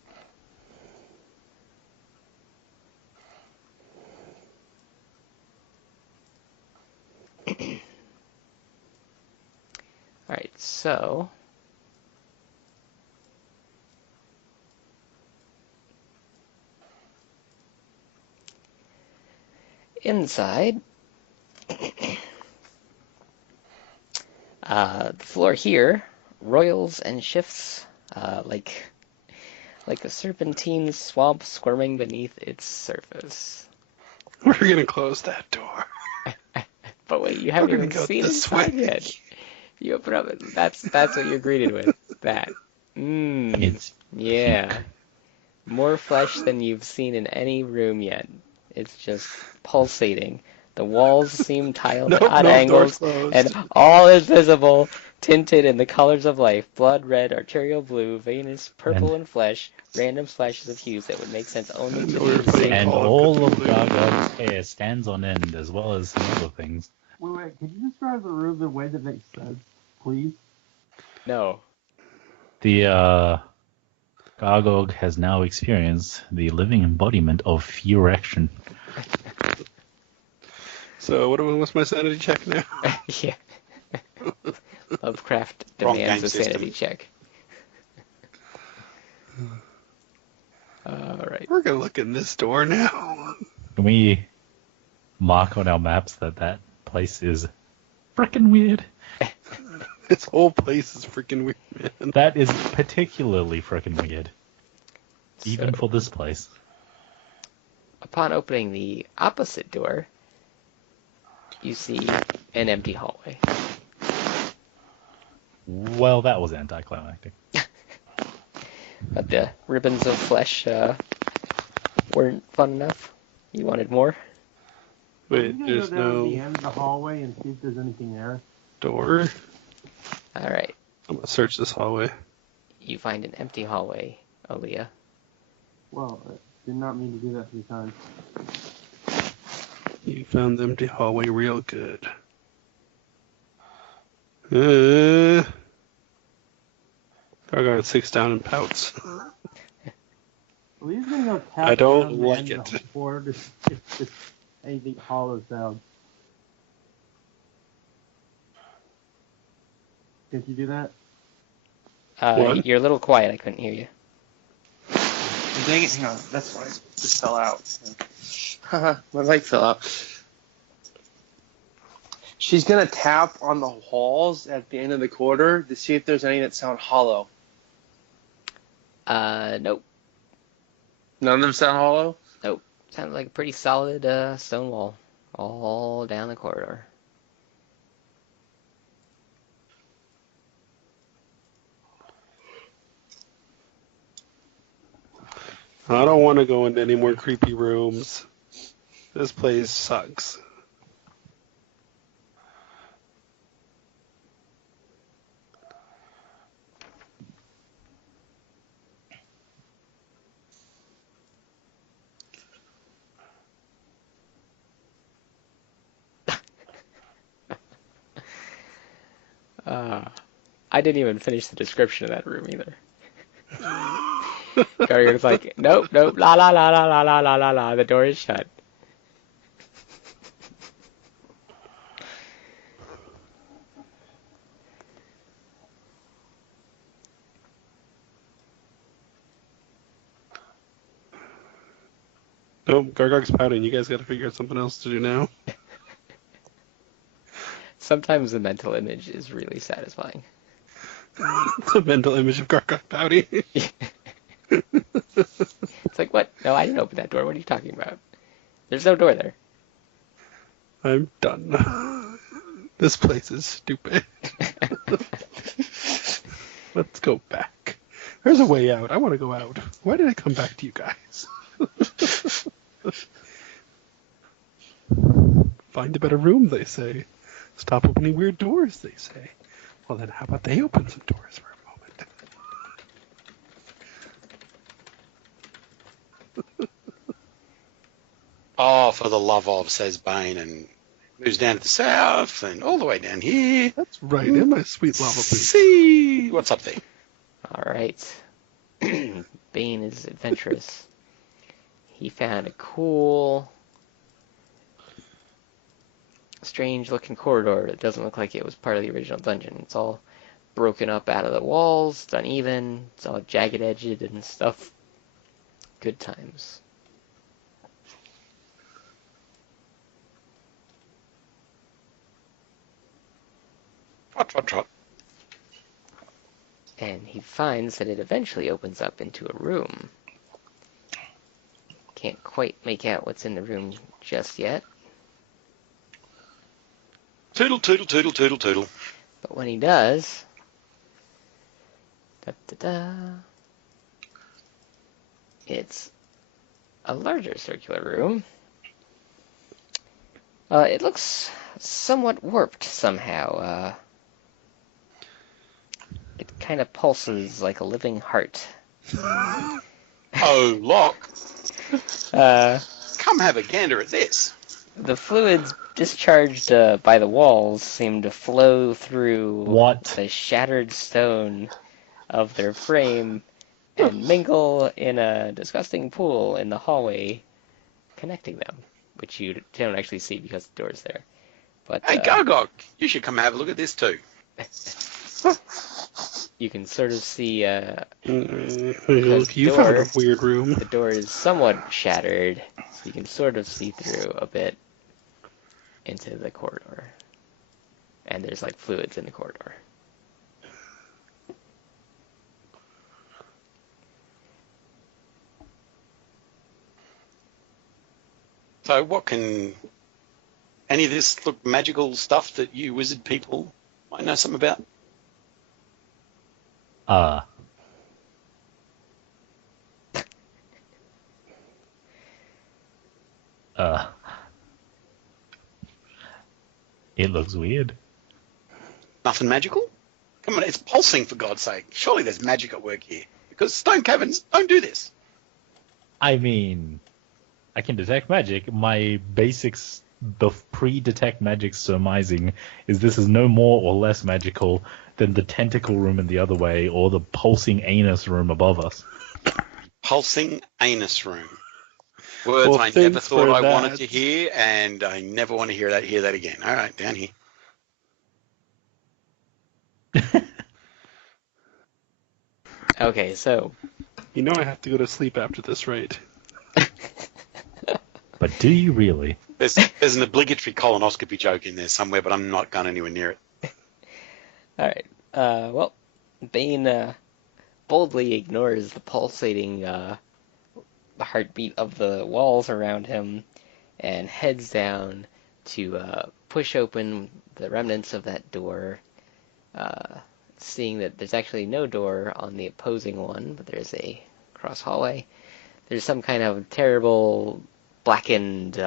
All right, so inside, the floor here roils and shifts like a serpentine swamp squirming beneath its surface. We're going to close that door. But wait, you haven't We're gonna even go seen this inside way. yet. You open up, and that's what you're greeted with. That. It's Yeah. More flesh than you've seen in any room yet. It's just pulsating. The walls seem tiled at odd Nope, door angles, closed. and all is visible, tinted in the colors of life: blood red, arterial blue, venous purple, and flesh. Random splashes of hues that would make sense only to we're the playing insane. and Call of all of Cthulhu. Gargog's hair stands on end, as well as some other things. Wait, could you describe the room in a way that makes sense, please? No. The Gargog has now experienced the living embodiment of fear action. So what's my sanity check now? Yeah. Lovecraft Wrong demands game a system. sanity check. All right. We're going to look in this door now. Can we mark on our maps that place is frickin' weird? This whole place is freaking weird, man. That is particularly frickin' weird. Even So, for this place. upon opening the opposite door, you see an empty hallway. Well, that was anticlimactic. But the ribbons of flesh weren't fun enough. You wanted more? Wait, Can you there's go down to the no end of the hallway and see if there's anything there? door. All right. I'm going to search this hallway. You find an empty hallway, Aaliyah. Well, I did not mean to do that 3 times. You found the empty hallway real good. Gargoyle sits down and pouts. Well, he's gonna go tap I don't around the like end of it. the board if anything hollows down. Can't you do that? What? You're a little quiet. I couldn't hear you. Dang it, hang on. That's why it just fell out. Haha, my light fell out. She's gonna tap on the walls at the end of the corridor to see if there's any that sound hollow. Nope. None of them sound hollow? Nope. Sounds like a pretty solid stone wall all down the corridor. I don't want to go into any more creepy rooms. This place sucks. I didn't even finish the description of that room either. Gargan's like, nope, nope, la la la la la la la la la, the door is shut. Oh, Gargog's pouting. You guys got to figure out something else to do now. Sometimes the mental image is really satisfying. The mental image of Gargog pouting. It's like, what? No, I didn't open that door. What are you talking about? There's no door there. I'm done. This place is stupid. Let's go back. There's a way out. I want to go out. Why did I come back to you guys? Find a better room, they say. Stop opening weird doors, they say. Well, then how about they open some doors for a moment? Oh, for the love of, says Bane, and moves down to the south and all the way down here. That's right, in my sweet lava poop. See what's up there. All right. Bane is adventurous. He found a cool, strange-looking corridor that doesn't look like it was part of the original dungeon. It's all broken up out of the walls, it's uneven, it's all jagged-edged and stuff. Good times. Trot, trot, trot. And he finds that it eventually opens up into a room. Can't quite make out what's in the room just yet. Toodle, toodle, toodle, toodle, toodle. But when he does, da-da-da, it's a larger circular room. It looks somewhat warped somehow. It kind of pulses like a living heart. Oh, Locke, Uh, come have a gander at this. the fluids discharged by the walls seem to flow through What? the shattered stone of their frame and mingle in a disgusting pool in the hallway connecting them, which you don't actually see because the door's there. But Hey, Gargog, you should come have a look at this too. you can sort of see Look, you found a weird room. the door is somewhat shattered, so you can sort of see through a bit into the corridor. And there's like fluids in the corridor. So what can any of this look magical stuff that you wizard people might know something about? It looks weird. Nothing magical? Come on, it's pulsing for God's sake. Surely there's magic at work here. Because stone caverns don't do this. I mean, I can detect magic. My basics, the pre-detect magic surmising, is this is no more or less magical than the tentacle room in the other way or the pulsing anus room above us. Pulsing anus room. Words Well, I never thanks thought for I that. wanted to hear, and I never want to hear that again. All right, down here. Okay, so You know I have to go to sleep after this, right? But do you really? There's an obligatory colonoscopy joke in there somewhere, but I'm not going anywhere near it. alright. Well, Bane boldly ignores the pulsating the heartbeat of the walls around him and heads down to push open the remnants of that door, seeing that there's actually no door on the opposing one, but there's a cross hallway. There's some kind of terrible blackened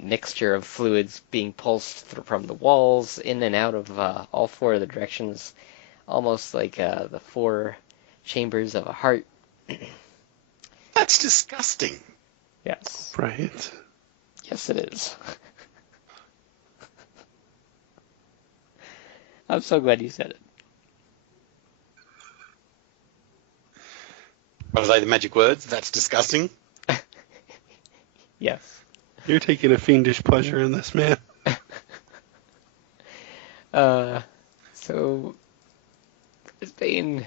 mixture of fluids being pulsed from the walls in and out of all four of the directions, almost like the four chambers of a heart. That's disgusting. Yes. Right. Yes, it is. I'm so glad you said it. What are they, the magic words? That's disgusting. Yes. You're taking a fiendish pleasure in this, man. So Bane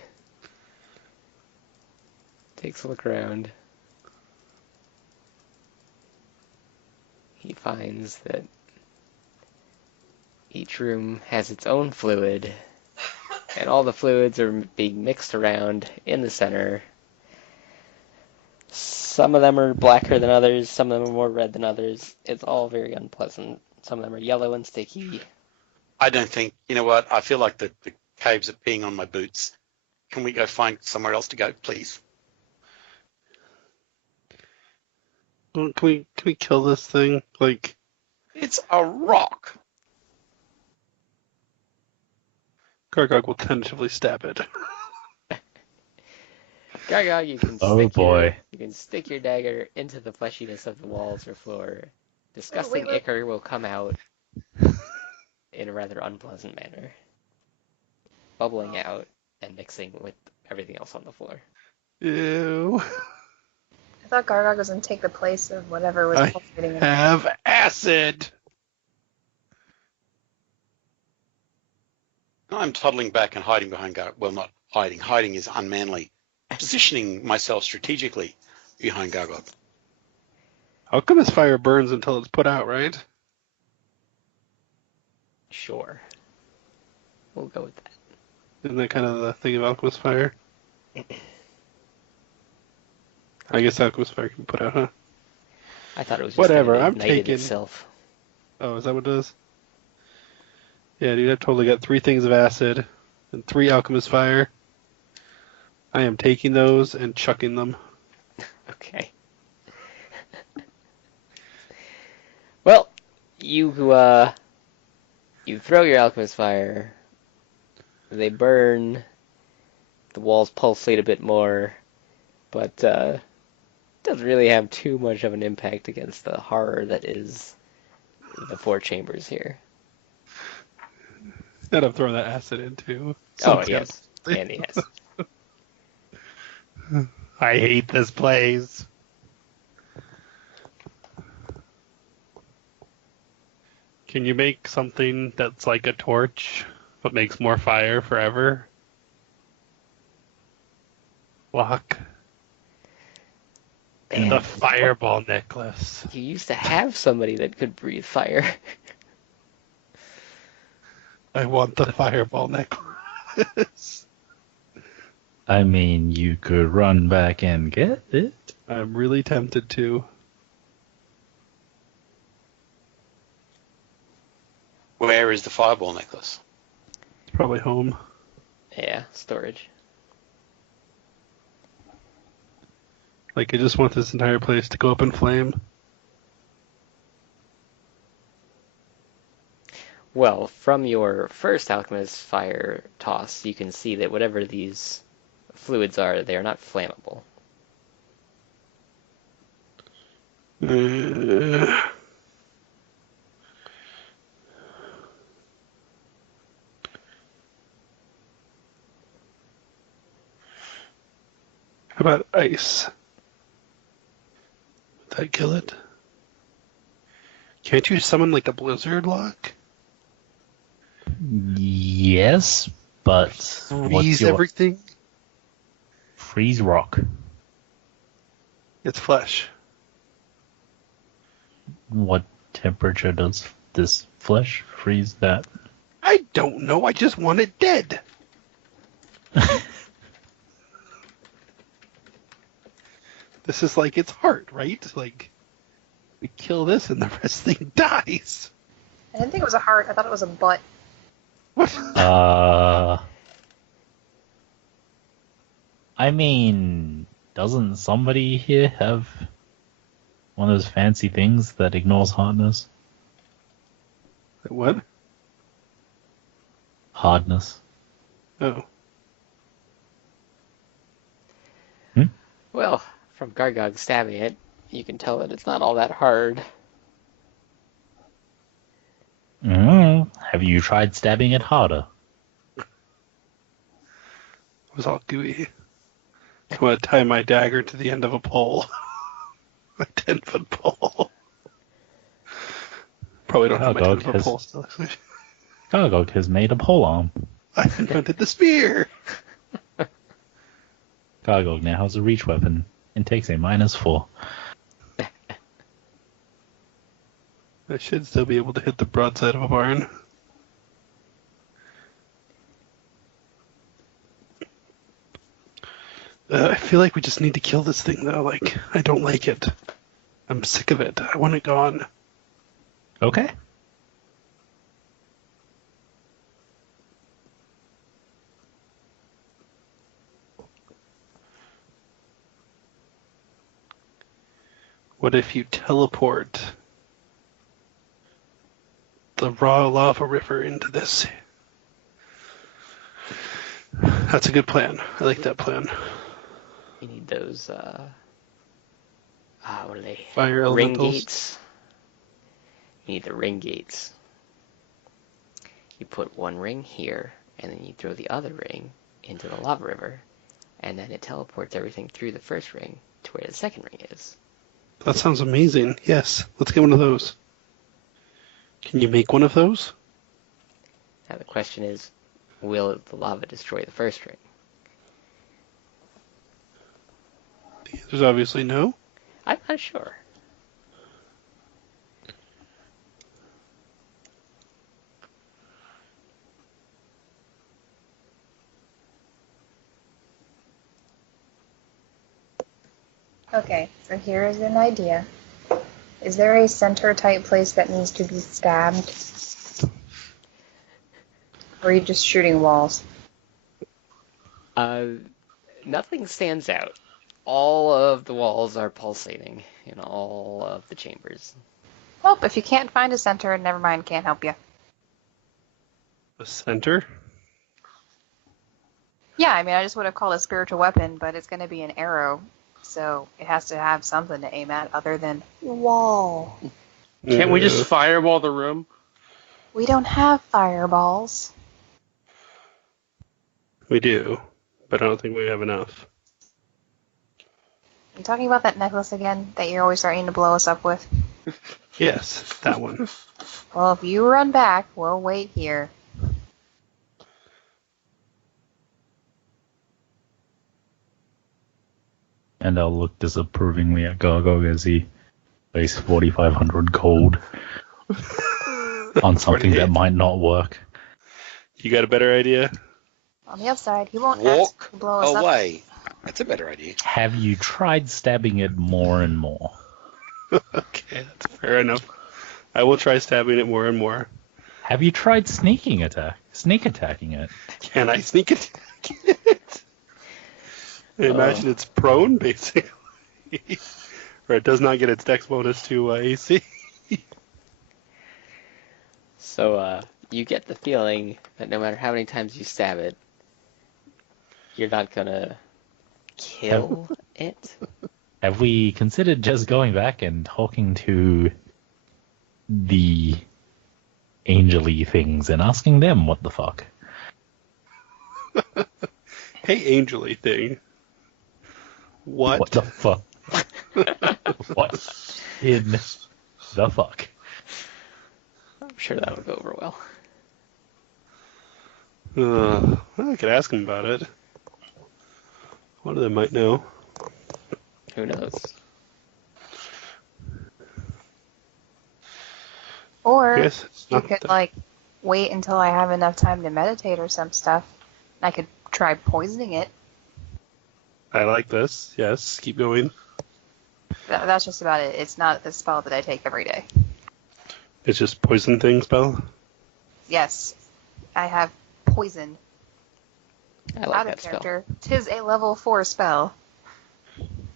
takes a look around. He finds that each room has its own fluid, and all the fluids are being mixed around in the center. Some of them are blacker than others, some of them are more red than others. It's all very unpleasant. Some of them are yellow and sticky. I don't think, you know what, I feel like the caves are peeing on my boots. Can we go find somewhere else to go, please? Well, can we kill this thing? Like, It's a rock. Gargog will tentatively stab it. Gargog, you can Oh, boy. you can stick your dagger into the fleshiness of the walls or floor. Disgusting wait. ichor will come out in a rather unpleasant manner, bubbling out and mixing with everything else on the floor. Ew. I thought Gargog was going to take the place of whatever was I pulsating in have acid. I'm toddling back and hiding behind well, not hiding. Hiding is unmanly. Positioning myself strategically behind Gargog. Alchemist fire burns until it's put out, right? Sure. We'll go with that. Isn't that kind of the thing of alchemist fire? I guess alchemist fire can put out, huh? I thought it was just Whatever, kind of I'm ignited taking- itself. Oh, is that what it is? Yeah, dude, I've totally got 3 things of acid and 3 alchemist fire. I am taking those and chucking them. Okay. Well, you throw your alchemist fire. They burn. The walls pulsate a bit more, but doesn't really have too much of an impact against the horror that is the 4 chambers here. That I'm throwing that acid into. Oh yes, and yes. I hate this place. Can you make something that's like a torch, but makes more fire forever? Lock. Man, The fireball necklace. you used to have somebody that could breathe fire. I want the fireball necklace. I mean, you could run back and get it. I'm really tempted to. Where is the fireball necklace? It's probably home. Yeah, storage. Like, I just want this entire place to go up in flame. Well, from your first alchemist fire toss, you can see that whatever these fluids are, they are not flammable. How about ice? Would that kill it? Can't you summon like a blizzard lock? Yes, but what's Freeze your everything? freeze rock? It's flesh. What temperature does this flesh freeze that? I don't know. I just want it dead. This is like its heart, right? Like, we kill this and the rest thing dies. I didn't think it was a heart. I thought it was a butt. What? I mean, doesn't somebody here have one of those fancy things that ignores hardness? What? Hardness. Oh. Well, from Gargog stabbing it, you can tell that it's not all that hard. Have you tried stabbing it harder? It was all gooey. I want to tie my dagger to the end of a pole. A 10-foot pole. Probably don't have my 10-foot pole still. Gargog has made a polearm. I invented the spear! Gargog now has a reach weapon and takes a -4. I should still be able to hit the broadside of a barn. I feel like we just need to kill this thing, though. Like, I don't like it. I'm sick of it. I want it gone. Okay. What if you teleport the raw lava river into this? That's a good plan. I like that plan. You need those, what are they? Fire Ring elementals. gates. You need the ring gates. You put one ring here, and then you throw the other ring into the lava river, and then it teleports everything through the first ring to where the second ring is. That sounds amazing. Yes, let's get one of those. Can you make one of those? Now the question is, will the lava destroy the first ring? The answer's obviously no. I'm not sure. Okay, so here is an idea. Is there a center type place that needs to be stabbed? Or are you just shooting walls? Nothing stands out. All of the walls are pulsating in all of the chambers. Well, if you can't find a center, never mind, can't help you. The center? Yeah, I mean, I just would have called it a spiritual weapon, but it's going to be an arrow, so it has to have something to aim at other than wall. Can't we just fireball the room? We don't have fireballs. We do, but I don't think we have enough. You talking about that necklace again that you're always starting to blow us up with? Yes, that one. Well, if you run back, we'll wait here. And I'll look disapprovingly at Gargog as he wastes 4,500 gold on something that might not work. You got a better idea? On the upside, he won't Walk ask to blow us up. away. That's a better idea. Have you tried stabbing it more and more? Okay, that's fair enough. I will try stabbing it more and more. Have you tried sneak attacking it? Can I sneak attack it? I imagine it's prone, basically. Or it does not get its dex bonus to AC. So, you get the feeling that no matter how many times you stab it, you're not gonna kill it. Have we considered just going back and talking to the angel-y things and asking them what the fuck? Hey, angel-y thing. What? the fuck? What in the fuck? I'm sure that would go over well. Well, I could ask them about it. One of them might know. Who knows? Or Yes, it's you not could, that- like, wait until I have enough time to meditate or some stuff. I could try poisoning it. I like this. Yes, keep going. That's just about it. It's not a spell that I take every day. It's just poison thing spell? Yes, I have poison. I like Out of that spell. character. 'Tis a level 4 spell.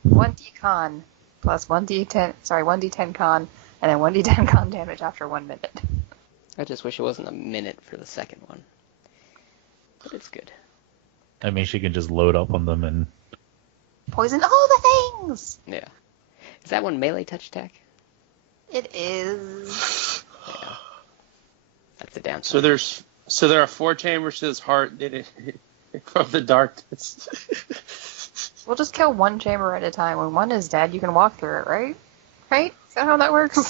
1d con plus 1d10 con, and then 1d10 con damage after 1 minute. I just wish it wasn't a minute for the second one. But it's good. I mean, she can just load up on them and... Poison all the things! Yeah. Is that one melee touch attack? It is. Yeah. That's the downside. So there are 4 chambers to this heart from the darkness. We'll just kill one chamber at a time. When one is dead, you can walk through it, right? Right? Is that how that works? I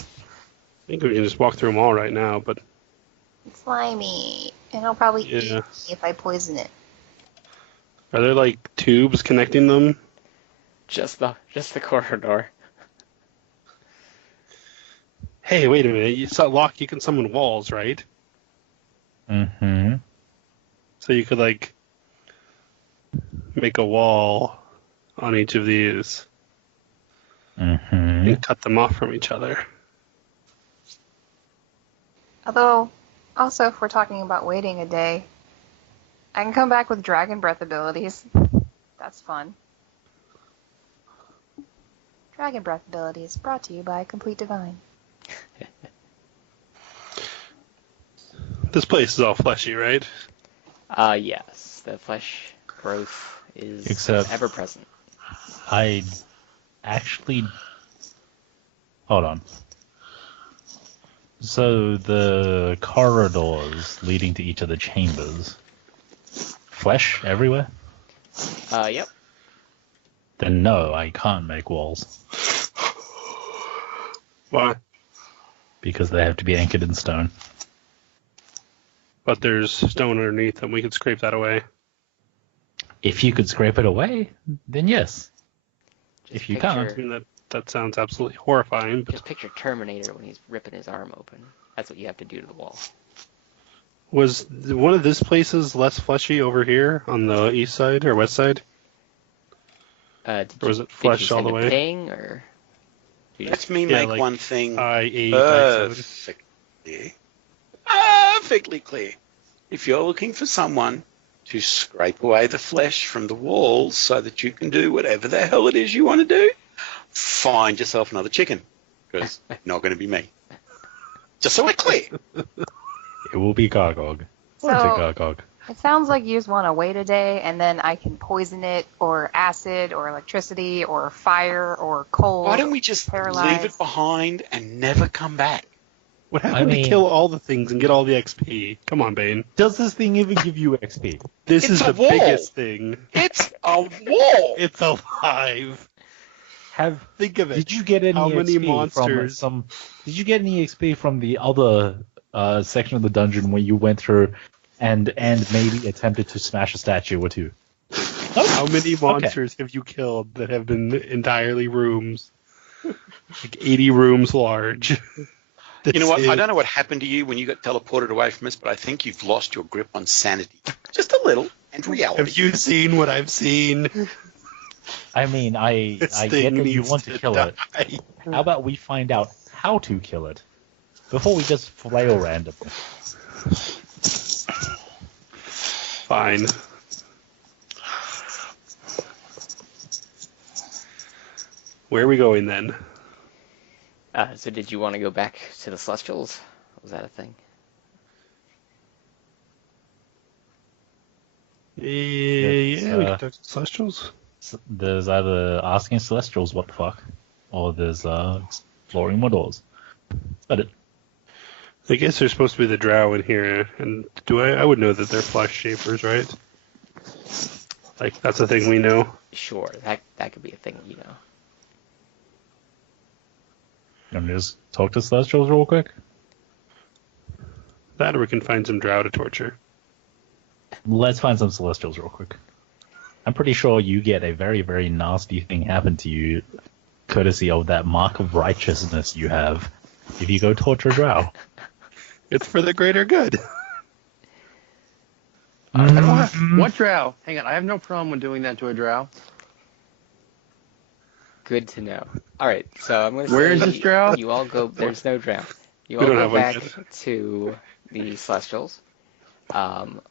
think we can just walk through them all right now, but... It's slimy. And it'll probably eat Yeah. me if I poison it. Are there, like, tubes connecting them? Just the corridor. Hey, wait a minute. You can summon walls, right? Mm-hmm. So you could, like, make a wall on each of these Mm-hmm. and cut them off from each other. Although, also, if we're talking about waiting a day, I can come back with Dragon Breath abilities. That's fun. Dragon Breath abilities brought to you by Complete Divine. This place is all fleshy, right? Yes. The flesh growth is Except- ever present. I actually... Hold on. So the corridors leading to each of the chambers, flesh everywhere? Yep. Then no, I can't make walls Why? because they have to be anchored in stone. But there's stone underneath them. We could scrape that away. If you could scrape it away, then yes. Just If you picture, I mean, that sounds absolutely horrifying, but Just picture Terminator when he's ripping his arm open. That's what you have to do to the wall. was one of these places less fleshy over here on the east side or west side? Did Or was you- it flesh did you all send the a way? ping, or you Let just, me Yeah, make like, one thing perfectly perfectly clear. If you're looking for someone to scrape away the flesh from the walls so that you can do whatever the hell it is you want to do, find yourself another chicken, because not going to be me. Just so we're clear. It will be Gargog. So- Or to Gargog. It sounds like you just want to wait a day, and then I can poison it, or acid, or electricity, or fire, or cold. Why don't we just paralyzed. leave it behind and never come back? What happened mean- to kill all the things and get all the XP? Come on, Bane. Does this thing even give you XP? This It's is a the wall. biggest thing. It's a wall. It's alive. Think of it. Did you get any How many XP monsters? from some? Did you get any XP from the other section of the dungeon where you went through and maybe attempted to smash a statue or two? How many monsters have you killed that have been entirely rooms? Like 80 rooms large. You know what? I don't know what happened to you when you got teleported away from us, but I think you've lost your grip on sanity. Just a little, and reality. Have you seen what I've seen? I mean, I This get thing that you needs want to kill it. die. How about we find out how to kill it before we just flail randomly? Fine. Where are we going then? so did you want to go back to the Celestials? Was that a thing? Yeah, we can talk to Celestials. There's either asking Celestials what the fuck, or there's exploring more doors. But it, I guess there's supposed to be the drow in here, and I would know that they're flesh shapers, right? Like, that's a thing we know. Sure, that could be a thing, you know. let me just talk to Celestials real quick. That or we can find some drow to torture. Let's find some Celestials real quick. I'm pretty sure you get a very, very nasty thing happen to you, courtesy of that mark of righteousness you have, if you go torture Drow. It's for the greater good. I don't have, what drow? Hang on, I have no problem with doing that to a drow. Good to know. All right, so I'm going to Where say is this drow? you all go. There's no drow. You We all don't go have one back yet. to the Celestials. Um,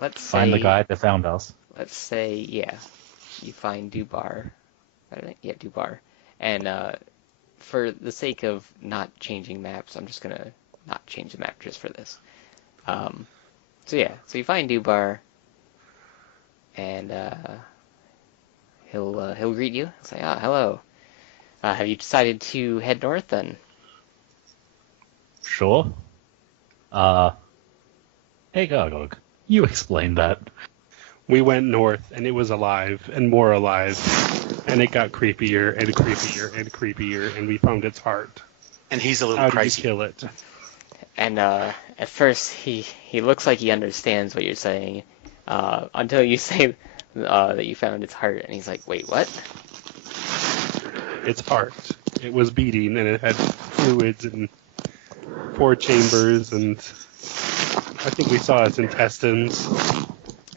let's Find the say, guy that found us. yeah, you find Dubar. I don't know, yeah, Dubar. And for the sake of not changing maps, I'm just gonna not change the map just for this. So yeah, so you find Dubar, and he'll greet you. He'll say, "Ah, hello. Have you decided to head north then?" Sure. Hey Gargog, you explained that. We went north, and it was alive, and more alive, and it got creepier and creepier and creepier, and we found its heart. And he's a little How do you crazy. kill it? And at first, he looks like he understands what you're saying, until you say that you found its heart, and he's like, "Wait, what?" Its heart. It was beating, and it had fluids and 4 chambers, and I think we saw its intestines.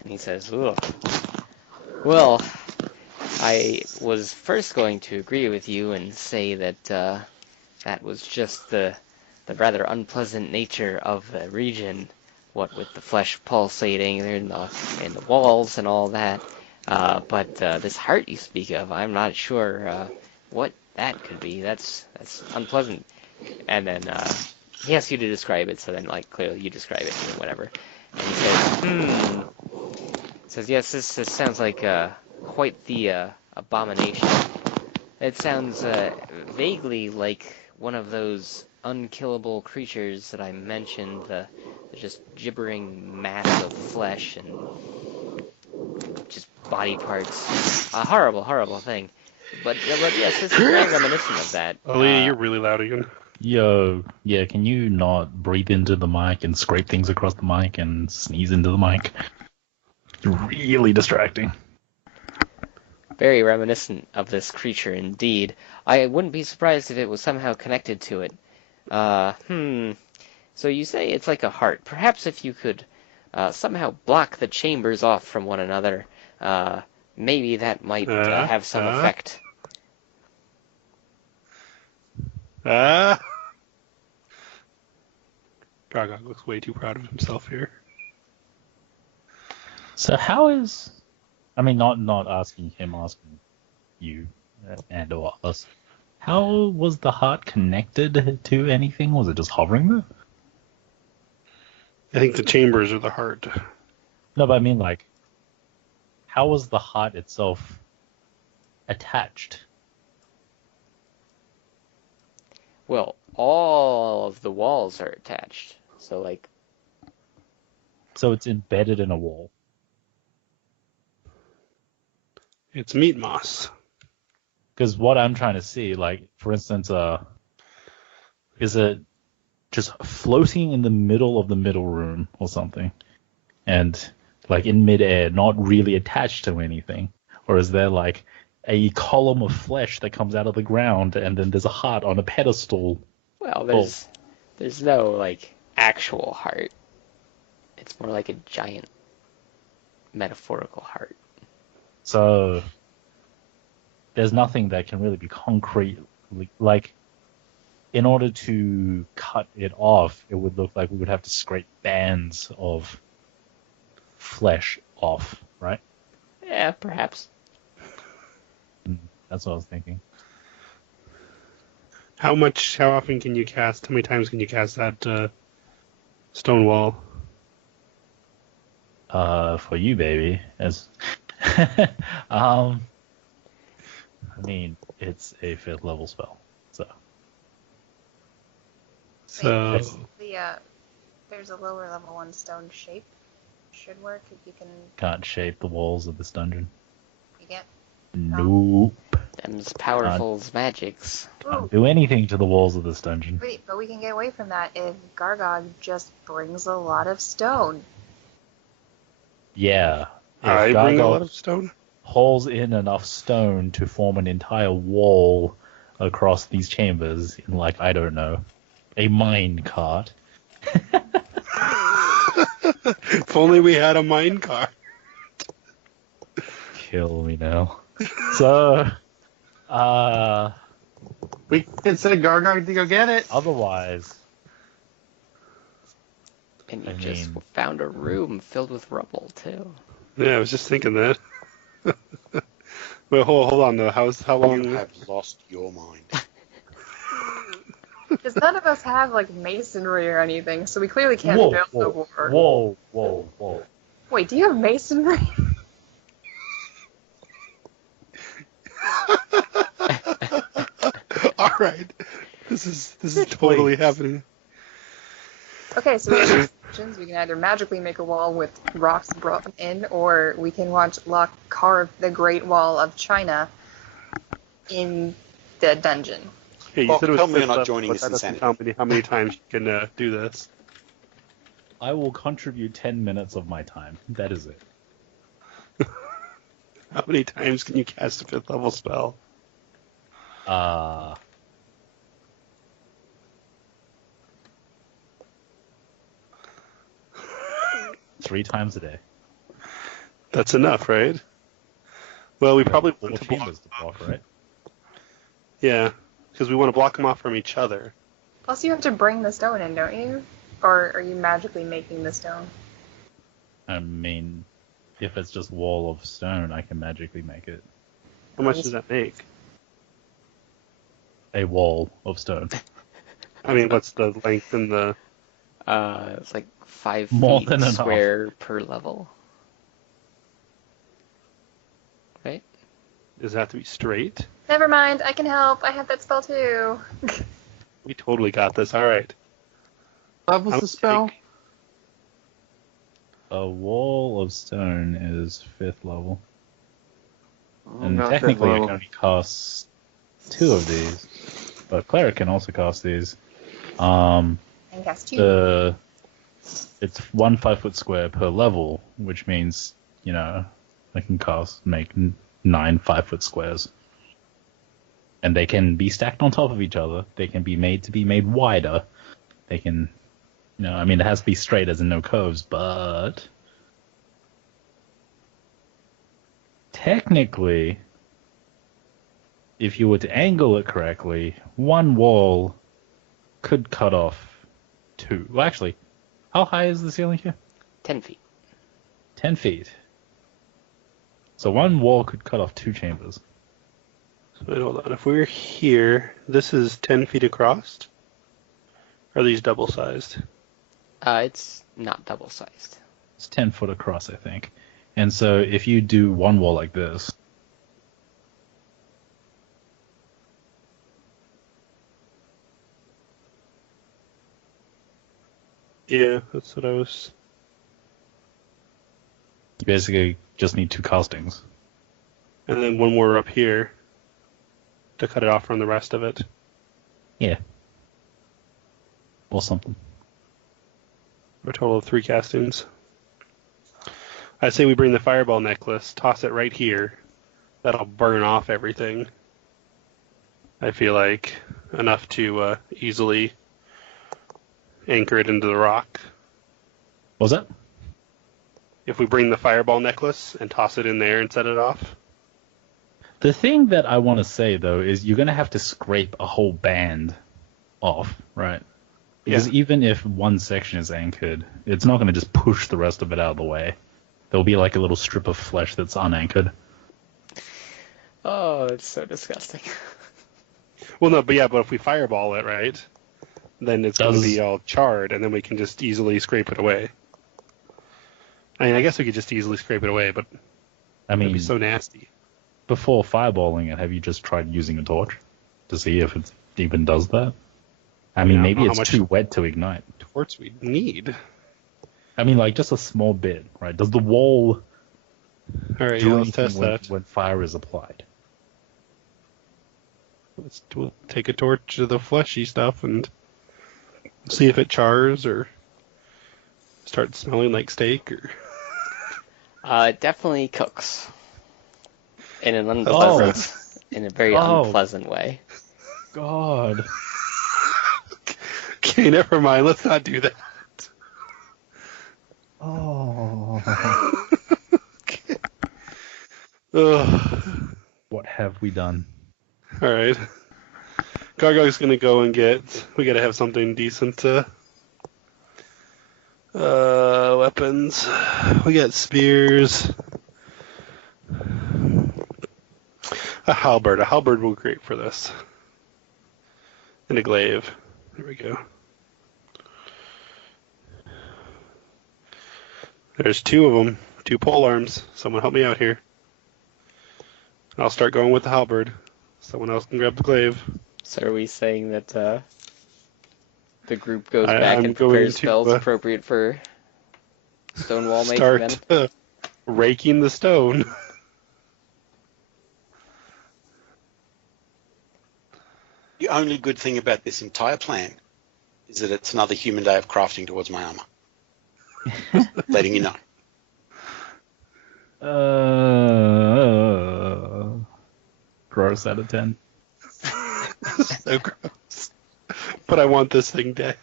And he says, "Ugh. Well, I was first going to agree with you and say that that was just the rather unpleasant nature of the region, what with the flesh pulsating in the walls and all that. But this heart you speak of, I'm not sure what that could be. That's unpleasant." And then he asks you to describe it, so then like clearly you describe it or whatever. And he says, says, "Yes, this sounds like quite the abomination. It sounds vaguely like one of those unkillable creatures that I mentioned, the just gibbering mass of flesh and just body parts. A horrible, horrible thing. But yes, this is very reminiscent of that. Aaliyah, you're really loud again. Yo, yeah, can you not breathe into the mic and scrape things across the mic and sneeze into the mic? It's really distracting. Very reminiscent of this creature indeed. I wouldn't be surprised if it was somehow connected to it. So you say it's like a heart. Perhaps if you could somehow block the chambers off from one another, maybe that might have some effect." Gargog looks way too proud of himself here. So how is... I mean, not asking him, asking you and or us. How was the heart connected to anything? Was it just hovering there? I think the chambers are the heart. No, but I mean, like, how was the heart itself attached? Well, all of the walls are attached. So like, So it's embedded in a wall. It's meat moss. Because what I'm trying to see, like, for instance, is it just floating in the middle of the middle room or something? And, like, in midair, not really attached to anything? Or is there, like, a column of flesh that comes out of the ground and then there's a heart on a pedestal? well, there's no like actual heart. It's more like a giant metaphorical heart. So there's nothing that can really be concrete. Like, in order to cut it off, it would look like we would have to scrape bands of flesh off, right? Yeah, perhaps. That's what I was thinking. How often can you cast? How many times can you cast that stone wall? For you, baby. As I mean, it's a 5th level spell, so So There's a lower level one stone shape. Should work if you can. can't shape the walls of this dungeon. You get. Nope. Them's powerful as magics. Can't do anything to the walls of this dungeon. Wait, but we can get away from that if Gargog just brings a lot of stone. Yeah. If I bring a Gargoyle lot of stone. hauls in enough stone to form an entire wall across these chambers in, like, I don't know, a mine cart. If only we had a mine cart. Kill me now. So, We can send Gargar to go get it. Otherwise, And you I just mean- found a room filled with rubble, too. Yeah, I was just thinking that. Well, hold on though. How You long? have lost your mind. Because none of us have like masonry or anything, so we clearly can't whoa, build the whoa, war. whoa, whoa, whoa. Wait, do you have masonry? All right, this is totally happening. Okay, so we have two options. We can either magically make a wall with rocks brought in, or we can watch Locke carve the Great Wall of China in the dungeon. Yeah, you Well, said it was tell me you're fifth not level, joining but us that in doesn't Sanity. tell me how many times you can do this. I will contribute 10 minutes of my time. That is it. How many times can you cast a fifth level spell? Uh, three times a day. That's enough, right? Well, we probably Four want to block. chambers to block, right? Yeah, because we want to block them off from each other. Plus, you have to bring the stone in, don't you? Or are you magically making the stone? I mean, if it's just wall of stone, I can magically make it How much does that make? a wall of stone. I mean, what's the length and the? It's like 5 More feet than enough. square per level. Right? Does it have to be straight? Never mind, I can help. I have that spell too. We totally got this. All right. Level's I'll the spell? take- A wall of stone is 5th level. Oh, And not that technically I level. can only cast 2 of these. But Cleric can also cast these. And cast two. It's 1 5-foot square per level, which means, I can make 9 5-foot squares. And they can be stacked on top of each other. They can be made wider. They can, it has to be straight as in no curves, but technically, if you were to angle it correctly, one wall could cut off 2. Well, actually, how high is the ceiling here? 10 feet. 10 feet. So one wall could cut off 2 chambers. So wait, hold on. If we're here, this is 10 feet across. Are these double-sized? It's not double-sized. It's 10 foot across, I think. And so if you do one wall like this, Yeah, that's what I was. you basically just need 2 castings. And then one more up here to cut it off from the rest of it. Yeah. Or something. For a total of 3 castings. I say we bring the fireball necklace, toss it right here. That'll burn off everything. I feel like enough to easily anchor it into the rock. What was that? If we bring the fireball necklace and toss it in there and set it off. The thing that I want to say, though, is you're going to have to scrape a whole band off, right? Because Yeah. even if one section is anchored, it's not going to just push the rest of it out of the way. There'll be like a little strip of flesh that's unanchored. Oh, it's so disgusting. Well, no, but if we fireball it, right, then it's going to be all charred, and then we can just easily scrape it away. I mean, I guess we could just easily scrape it away, but I it'd mean, be so nasty. before fireballing it, have you just tried using a torch to see if it even does that? I mean, I don't maybe know how it's much- too wet to ignite. Torch we need. I mean, like, just a small bit, right? Does the wall All right, do yeah, let's anything test when, that. when fire is applied? We'll take a torch to the fleshy stuff and see if it chars or starts smelling like steak or. It definitely cooks. In an Oh. unpleasant, in a very Oh. unpleasant way. God. Okay, never mind. Let's not do that. Oh. Ugh. What have we done? All right. Gargog's gonna go and get. We gotta have something decent. Weapons. We got spears. A halberd. A halberd will be great for this. And a glaive. There we go. There's two of them. Two pole arms. Someone help me out here. I'll start going with the halberd. Someone else can grab the glaive. So are we saying that the group goes back I'm and going prepares to, spells appropriate for stonewall making Start then? raking the stone. The only good thing about this entire plan is that it's another human day of crafting towards my armor. Letting you know. Gross out of 10. So gross. But I want this thing dead.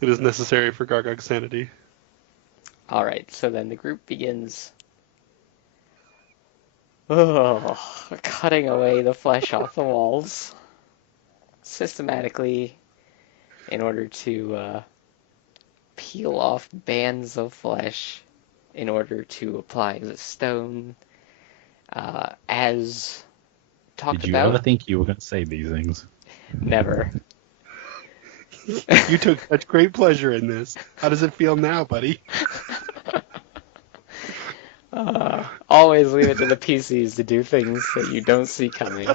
It is necessary for Gargog's sanity. Alright, so then the group begins cutting away the flesh off the walls systematically in order to peel off bands of flesh in order to apply the stone. As talked Did you about, ever think you were going to say these things? never. You took such great pleasure in this. How does it feel now, buddy? Always leave it to the PCs to do things that you don't see coming.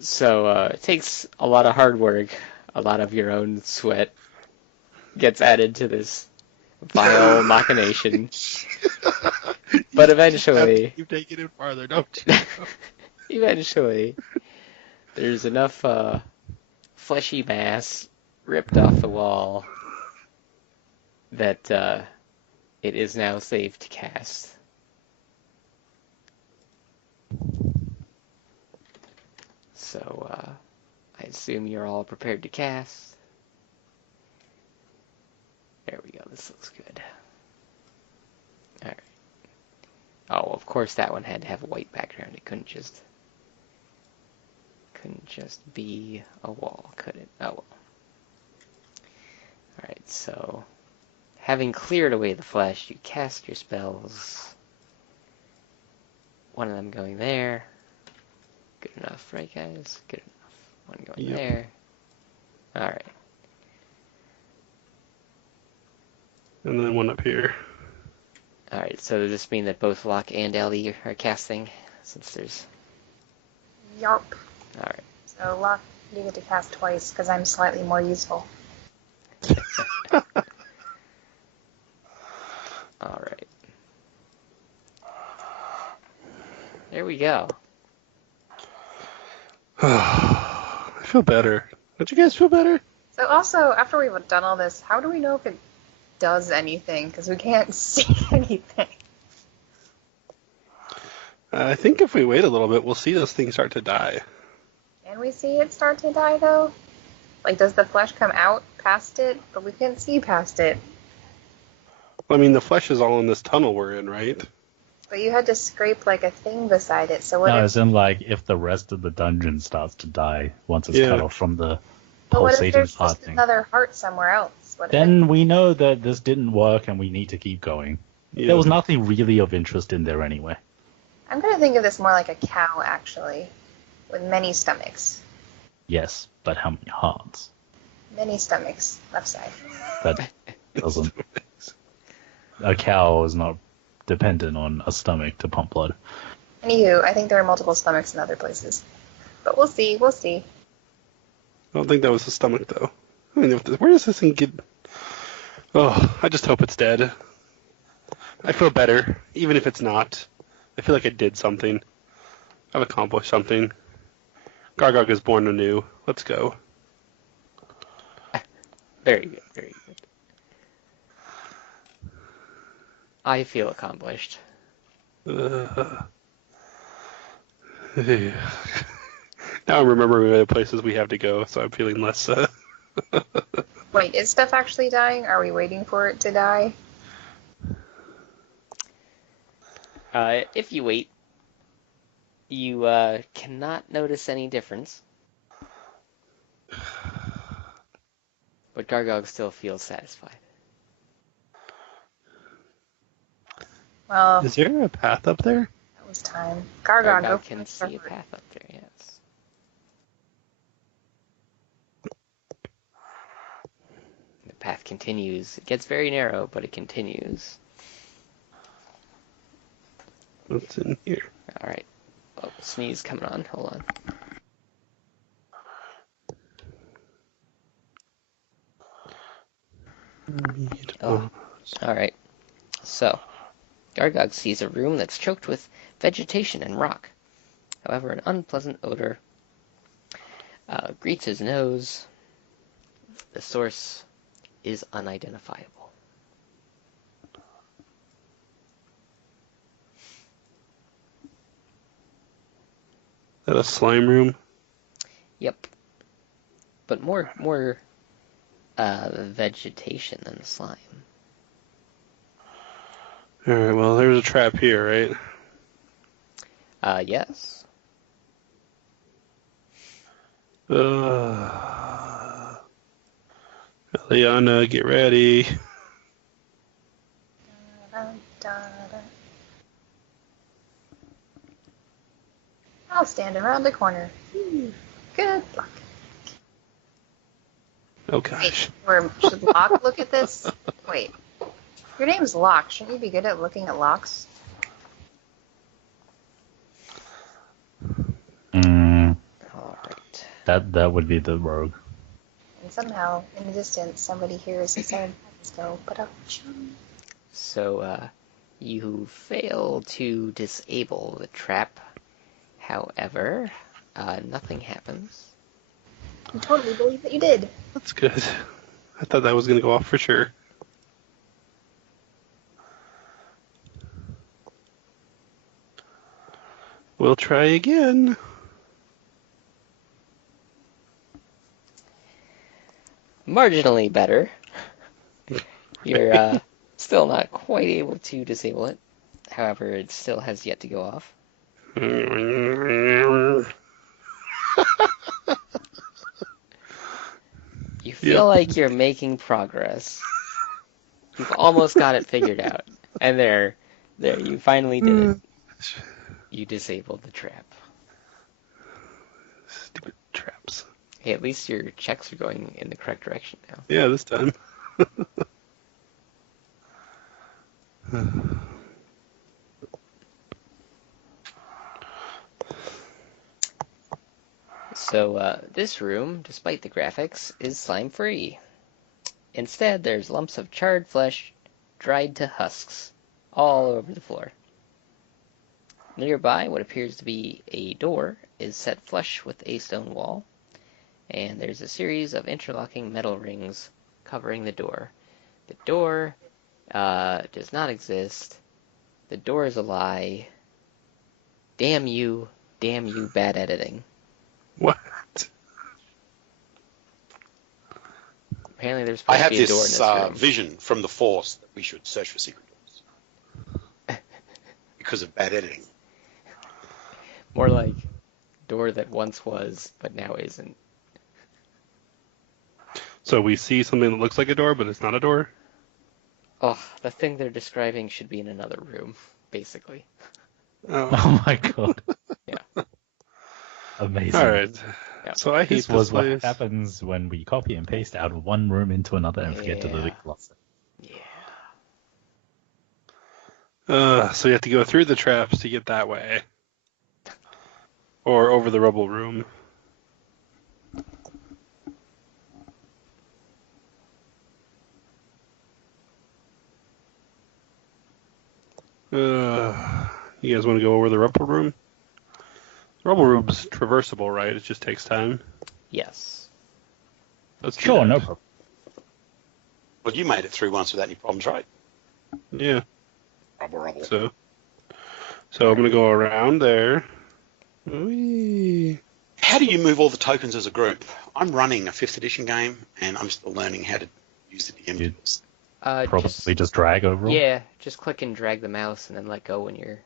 So it takes a lot of hard work, a lot of your own sweat gets added to this vile machination. But eventually, Keep taking it farther, don't you? eventually, there's enough fleshy mass ripped off the wall that it is now safe to cast. So I assume you're all prepared to cast. There we go, this looks good. Alright. Oh, of course that one had to have a white background. It couldn't just be a wall, could it? Oh well. Alright, so having cleared away the flesh, you cast your spells. One of them going there. Good enough, right guys? Good enough. One going Yep. there. Alright. And then one up here. Alright, so does this mean that both Locke and Ellie are casting? Since there's... Yarp. Alright. So, Locke, you get to cast twice because I'm slightly more useful. Alright. There we go. I feel better. Don't you guys feel better? So also, after we've done all this, how do we know if it does anything? Because we can't see anything. I think if we wait a little bit, we'll see this thing start to die. Can we see it start to die, though? Like, does the flesh come out past it? But we can't see past it. I mean, the flesh is all in this tunnel we're in, right? But you had to scrape, like, a thing beside it, so what No, if... as in, like, if the rest of the dungeon starts to die once it's Yeah. cut off from the But what if pulsating there's heart just thing. another heart somewhere else? What if Then we know that this didn't work and we need to keep going. Yeah. There was nothing really of interest in there anyway. I'm going to think of this more like a cow, actually, with many stomachs. Yes, but how many hearts? Many stomachs, left side. That doesn't... A cow is not dependent on a stomach to pump blood. Anywho, I think there are multiple stomachs in other places. But we'll see, we'll see. I don't think that was the stomach, though. I mean, where does this thing get... Oh, I just hope it's dead. I feel better, even if it's not. I feel like I did something. I've accomplished something. Gargog is born anew. Let's go. Very good, very good. I feel accomplished. Now I'm remembering the places we have to go, so I'm feeling less... Wait, is stuff actually dying? Are we waiting for it to die? If you wait, you cannot notice any difference. But Gargog still feels satisfied. Well, Is there a path up there? that was time. Gargon, go Gargog can for see a it. path up there, yes. The path continues. It gets very narrow, but it continues. What's in here? Alright. Oh, sneeze coming on. Hold on. Oh. Alright. So, Gargog sees a room that's choked with vegetation and rock. However, an unpleasant odor greets his nose. The source is unidentifiable. Is that a slime room? Yep. But more vegetation than slime. Alright, well, there's a trap here, right? Yes. Eliana, get ready. Dun, dun, dun. I'll stand around the corner. Good luck. Oh gosh. Or should Locke look at this? Wait. Your name's Locke. Shouldn't you be good at looking at locks? Alright. That would be the rogue. And somehow, in the distance, somebody hears the siren go, ba-dum-chum. So, you fail to disable the trap. However, nothing happens. I totally believe that you did. That's good. I thought that was going to go off for sure. We'll try again. Marginally better. You're still not quite able to disable it. However, it still has yet to go off. You feel like you're making progress. You've almost got it figured out. And there, you finally did it. You disabled the trap. Stupid traps. Hey, at least your checks are going in the correct direction now. Yeah, this time. So, this room, despite the graphics, is slime-free. Instead, there's lumps of charred flesh dried to husks all over the floor. Nearby, what appears to be a door is set flush with a stone wall, and there's a series of interlocking metal rings covering the door. The door does not exist. The door is a lie. Damn you, bad editing. What? Apparently there's I supposed to have be a door in this this room. vision from the Force that we should search for secret doors because of bad editing. More like door that once was, but now isn't. So we see something that looks like a door, but it's not a door? Oh, the thing they're describing should be in another room, basically. Oh. Oh my god. Yeah. Amazing. Alright. Yeah. So I hate This was what place. happens when we copy and paste out of one room into another and forget to Yeah. delete cluster. Yeah. So you have to go through the traps to get that way. Or over the rubble room. You guys want to go over the rubble room? The rubble room's traversable, right? It just takes time. Yes. Let's do Sure, that. no problem. Well, you made it through once without any problems, right? Yeah. Rubble. So I'm gonna go around there. Whee. How do you move all the tokens as a group? I'm running a 5th edition game, and I'm still learning how to use the DM You- tools. Probably just drag over. Yeah, just click and drag the mouse and then let go when you're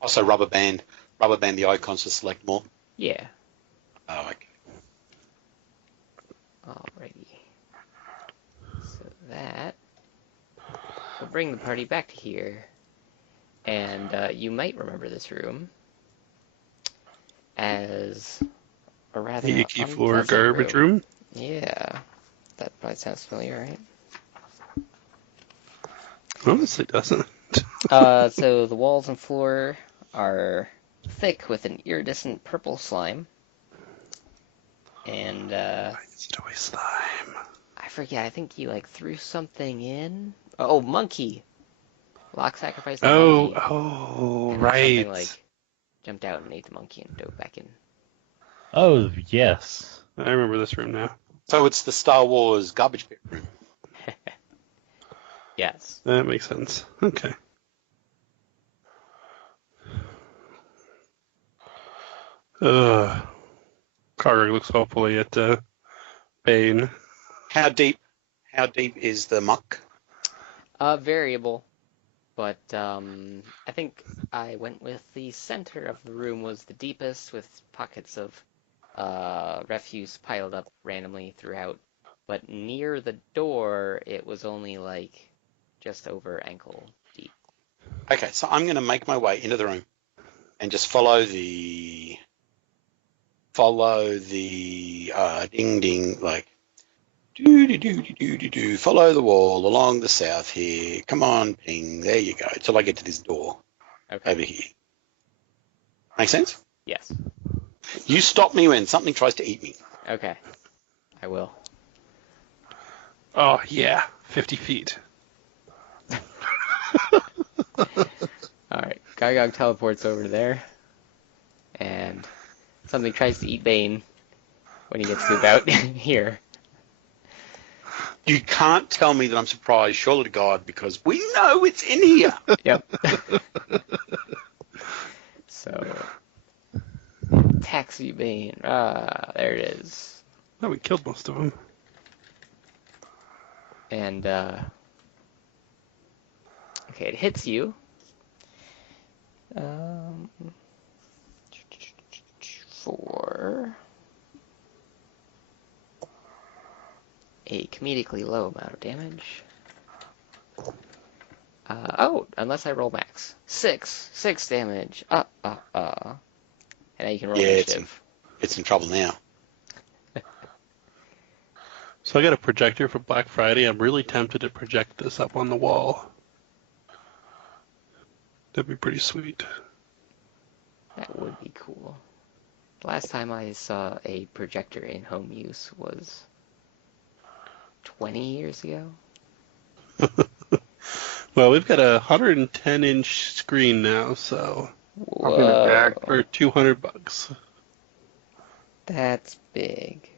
Also, rubber band the icons to select more. Yeah. Oh, okay. Alrighty. So that will bring the party back to here. And you might remember this room as a rather The icky floor unpleasant garbage room. Yeah. That probably sounds familiar, right? Honestly, doesn't. So the walls and floor are thick with an iridescent purple slime. And Why is it always slime? I forget, I think he threw something in. Oh, monkey! Locke sacrificed the monkey. Oh, And then right. something jumped out and ate the monkey and dove back in. Oh, yes. I remember this room now. So it's the Star Wars garbage pit room. Yes. That makes sense. Okay. Karg looks hopefully at Bane. How deep is the muck? Variable. But I think I went with the center of the room was the deepest, with pockets of refuse piled up randomly throughout. But near the door, it was only just over ankle deep. Okay, so I'm going to make my way into the room and just follow the ding ding, do, follow the wall along the south here. Come on, ping. There you go. Till I get to this door Okay. over here. Make sense? Yes. You stop me when something tries to eat me. Okay. I will. Oh, yeah. 50 feet. Alright. Gargog teleports over there. And something tries to eat Bane when he gets to about here. You can't tell me that I'm surprised, surely to God, because we know it's in here. Yep. So, Taxi Bane. There it is. Oh, we killed most of them. And, okay, it hits you. For a comedically low amount of damage. Unless I roll max. Six damage. And now you can roll initiative. It's in trouble now. So I got a projector for Black Friday. I'm really tempted to project this up on the wall. That'd be pretty sweet. That would be cool. The last time I saw a projector in home use was 20 years ago. Well, we've got a 110-inch screen now, so I'm gonna back for $200. That's big.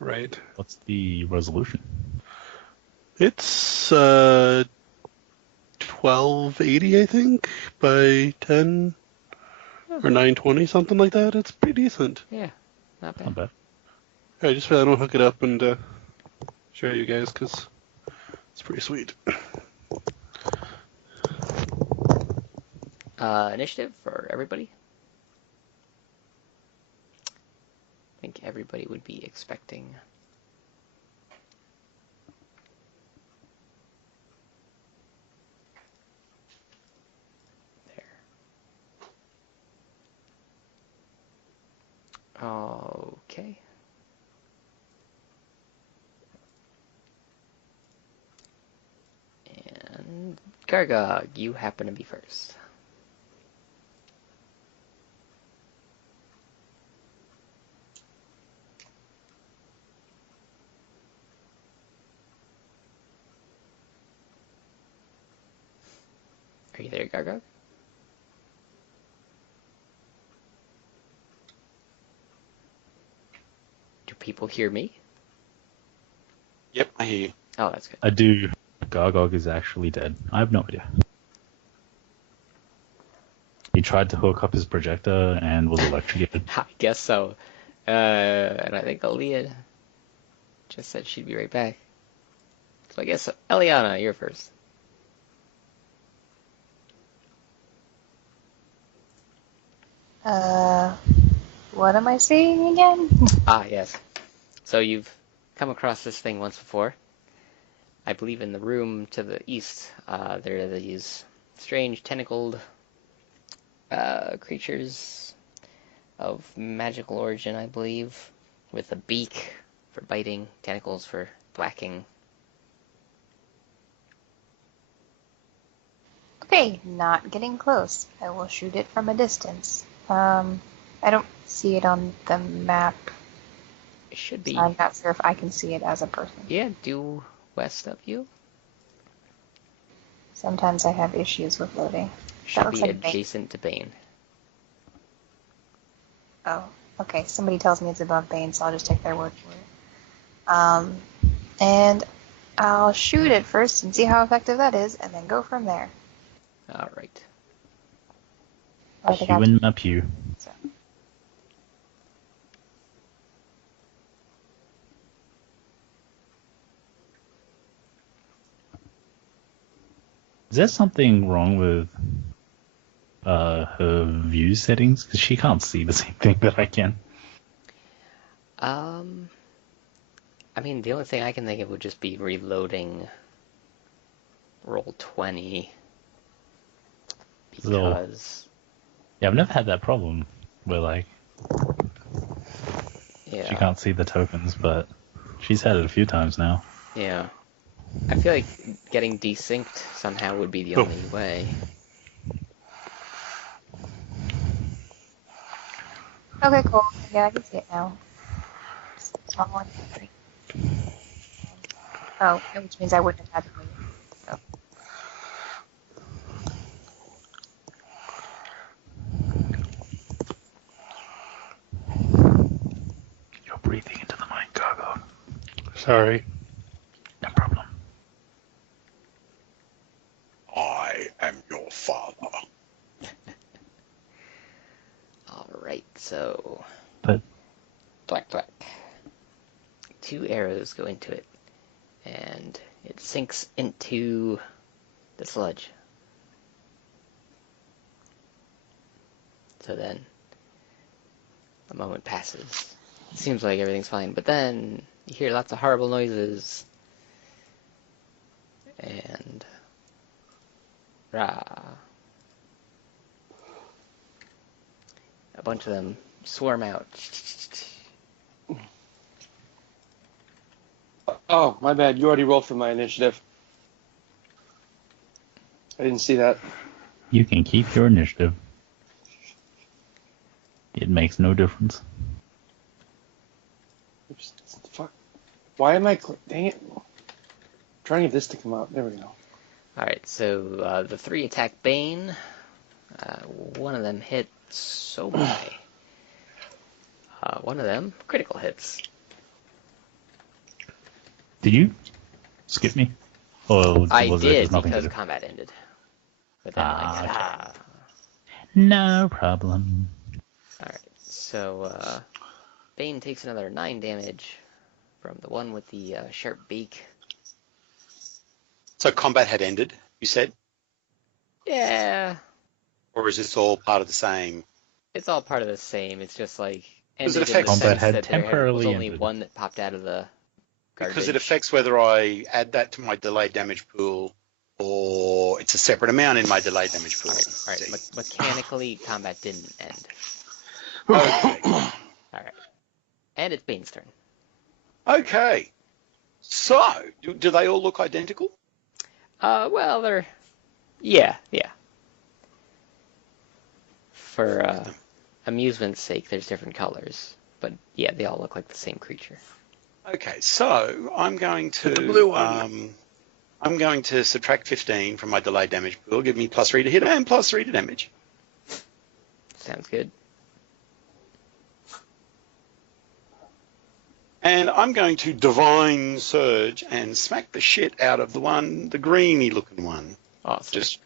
Right. What's the resolution? It's 1280, I think, by 10 or 920, something like that. It's pretty decent. Yeah, not bad. Not bad. I just figured I don't hook it up and show you guys because it's pretty sweet. Initiative for everybody. I think everybody would be expecting. There. Okay. And Gargog, you happen to be first. Are you there, Gargog? Do people hear me? Yep, I hear you. Oh, that's good. I do. Gargog is actually dead. I have no idea. He tried to hook up his projector and was electrocuted. I guess so. And I think Aaliyah just said she'd be right back. So I guess, Eliana, you're first. Uh, what am I seeing again? Ah, yes. So you've come across this thing once before. I believe in the room to the east, there are these strange tentacled creatures of magical origin, I believe, with a beak for biting, tentacles for thwacking. Okay, not getting close. I will shoot it from a distance. I don't see it on the map, It should so be, I'm not sure if I can see it as a person. yeah, due west of you. Sometimes I have issues with loading. That Should looks be like Bane. adjacent to Bane. Oh, okay. Somebody tells me it's above Bane, so I'll just take their word for it. And I'll shoot it first and see how effective that is, and then go from there. All right. I think Pew I'm in my pew. so. Is there something wrong with her view settings? Because she can't see the same thing that I can. Um, I mean, the only thing I can think of would just be reloading roll 20 So, because, yeah, I've never had that problem where, like, she yeah, can't see the tokens, but she's had it a few times now. yeah. I feel like getting desynced somehow would be the Oh. only way. Okay, cool. Yeah, I can see it now. Wrong one. Oh, which means I wouldn't have had to wait. So. You're breathing into the mic, Gargo. Sorry. No problem. I am your father. All right, so But thwack thwack. 2 arrows go into it, and it sinks into the sludge. So then, a moment passes. It seems like everything's fine, but then you hear lots of horrible noises, and rah. A bunch of them swarm out. Oh, my bad. You already rolled for my initiative. I didn't see that. you can keep your initiative. It makes no difference. Oops, fuck. Why am I... Dang it. I'm trying to get this to come out. There we go. Alright, so the 3 attack Bane. One of them hits. So my. One of them critical hits. Did you skip me? Or I was there did just nothing to because do? combat ended. But then, Okay. No problem. Alright, so Bane takes another 9 damage from the one with the sharp beak. So combat had ended, you said? Yeah, Or is this all part of the same? it's all part of the same. It's just like Does it ended in the affect- Combat sense had that there was temporarily only ended. one that popped out of the garbage. Because it affects whether I add that to my delayed damage pool or it's a separate amount in my delayed damage pool. Alright, See. mechanically, combat didn't end. Okay. Alright. And it's Bane's turn. Okay. So, do they all look identical? Well, they're... Yeah. For Look at them. amusement's sake, there's different colors. But yeah, they all look like the same creature. Okay, so I'm going to The blue one. I'm going to subtract 15 from my delayed damage pool, give me +3 to hit and +3 to damage. Sounds good. And I'm going to Divine Surge and smack the shit out of the greeny looking one. Awesome. Just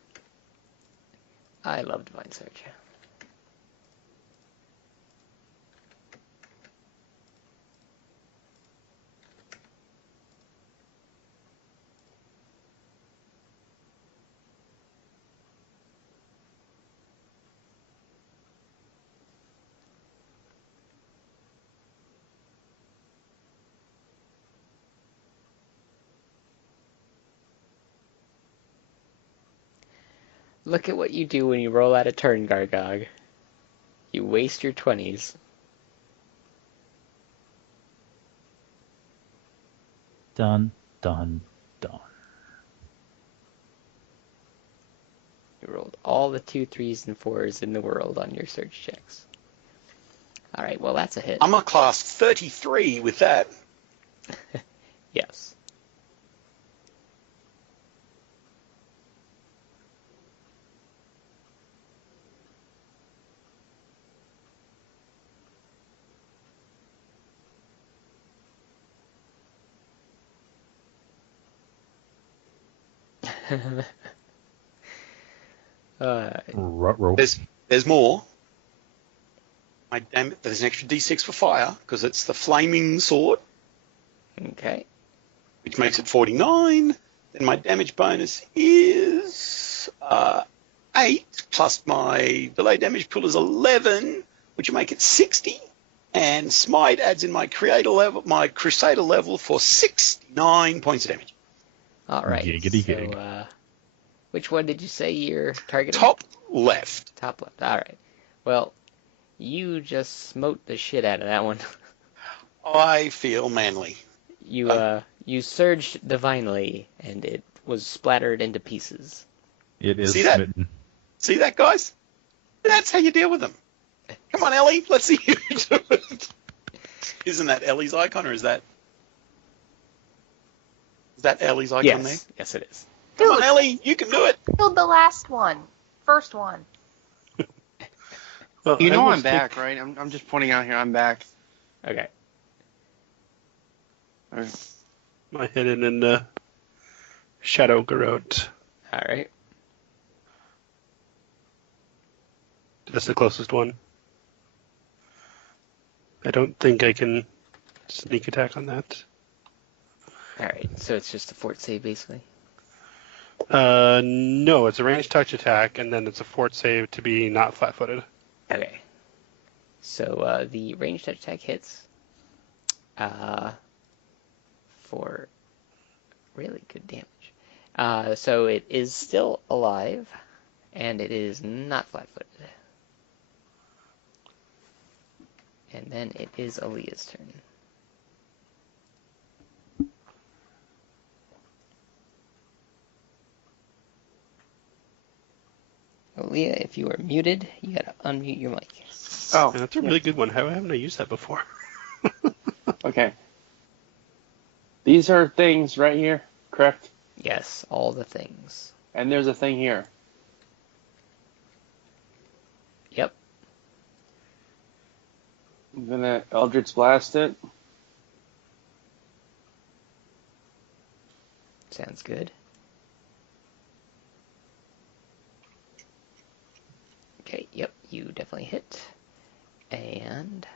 I love Divine Surge. Look at what you do when you roll out a turn, Gargog. You waste your 20s. Dun, dun, dun. You rolled all the 2, 3s, and 4s in the world on your search checks. Alright, well that's a hit. I'm a class 33 with that. Yes. Ruh-roh. There's more. There's an extra d6 for fire because it's the flaming sword, Okay. which makes it 49. Then my damage bonus is 8 plus my delay damage pool is 11, which will make it 60. And smite adds in my crusader level for 69 points of damage. Alright. Giggity so, gig. which one did you say you're targeting? Top left. Top left. Alright. Well, you just smote the shit out of that one. I feel manly. You surged divinely, and it was splattered into pieces. It is See that? smitten. See that, guys? That's how you deal with them. Come on, Ellie. Let's see you do it. Isn't that Ellie's icon, or is that Ellie's icon there? Yes, it is. Come on, Ellie. You can do it. Killed the last one. First one. Well, You know I I'm will back, stick- right? I'm just pointing out here. I'm back. Okay. My hidden in the Shadow Garrote. Alright. That's the closest one. I don't think I can sneak attack on that. Alright, so it's just a fort save, basically. No, it's a ranged touch attack, and then it's a fort save to be not flat-footed. Okay. So, the ranged touch attack hits for really good damage. So it is still alive, and it is not flat-footed. And then it is Aaliyah's turn. Aaliyah, if you are muted, you gotta unmute your mic. Oh, And that's a really good one. How haven't I used that before? okay. These are things right here, correct? Yes, all the things. And there's a thing here. Yep. I'm gonna Eldritch Blast it. Sounds good. Okay, yep, you definitely hit. And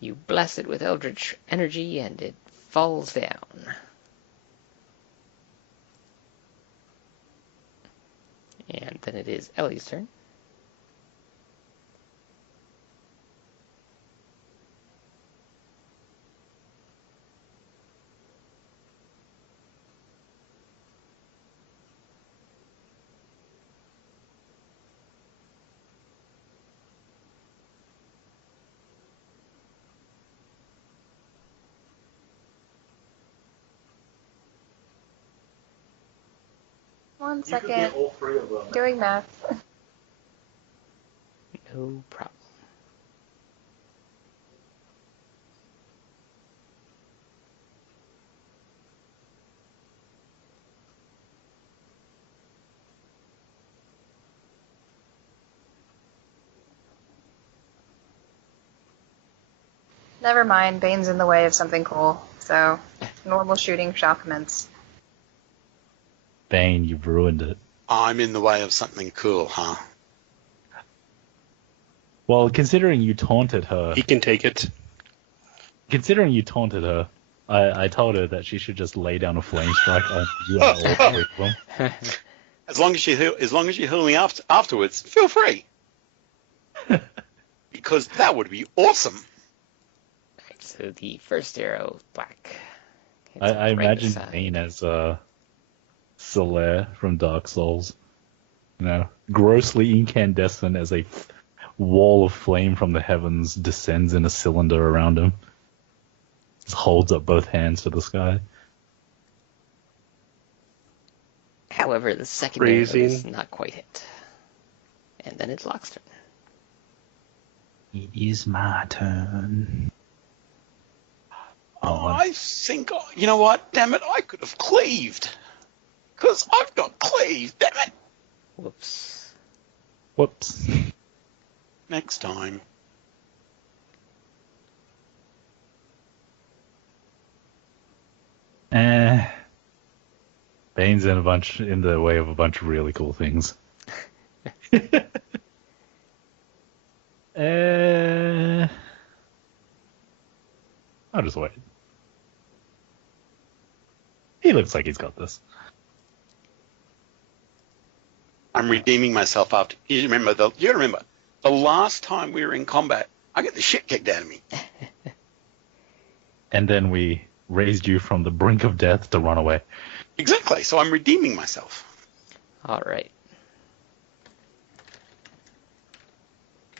you blast it with Eldritch Energy, and it falls down. And then it is Ellie's turn. One second. Doing math. No problem. Never mind. Bane's in the way of something cool. So, normal shooting shall commence. Bane, you've ruined it. I'm in the way of something cool, huh? Well, considering you taunted her, He can take it. I told her that she should just lay down a flame strike on you and all three of them. As long as you heal me afterwards, feel free. Because that would be awesome. Alright, so the first arrow, black. Hits I right imagine beside. Bane as Solaire from Dark Souls. grossly incandescent as a wall of flame from the heavens descends in a cylinder around him. Just holds up both hands to the sky. However, the secondary mode is Raising. not quite hit. And then it's Locke's turn. It is my turn. Oh, I think, you know what? Damn it, I could have cleaved. Because I've got cleave, damn it. Whoops. Whoops. Next time. Bane's in the way of a bunch of really cool things. I'll just wait. He looks like he's got this. I'm redeeming myself after. You remember the last time we were in combat, I get the shit kicked out of me. And then we raised you from the brink of death to run away. Exactly. So I'm redeeming myself. All right.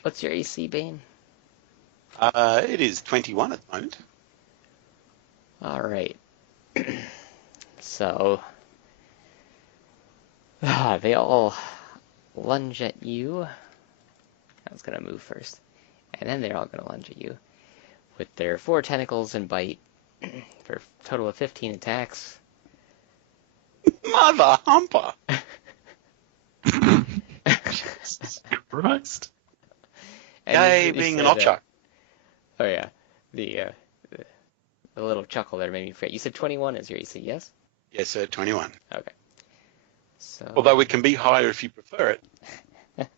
What's your AC, Bane? It is 21 at the moment. All right. So, they all lunge at you. I was going to move first. And then they're all going to lunge at you with their 4 tentacles and bite for a total of 15 attacks. Mother humper. Jesus Christ. And Yay, you being said, an Ochak. oh, yeah. The little chuckle there made me forget. You said 21 is your AC, yes? Yes, sir, 21. Okay. So, Although we can be higher if you prefer it. let's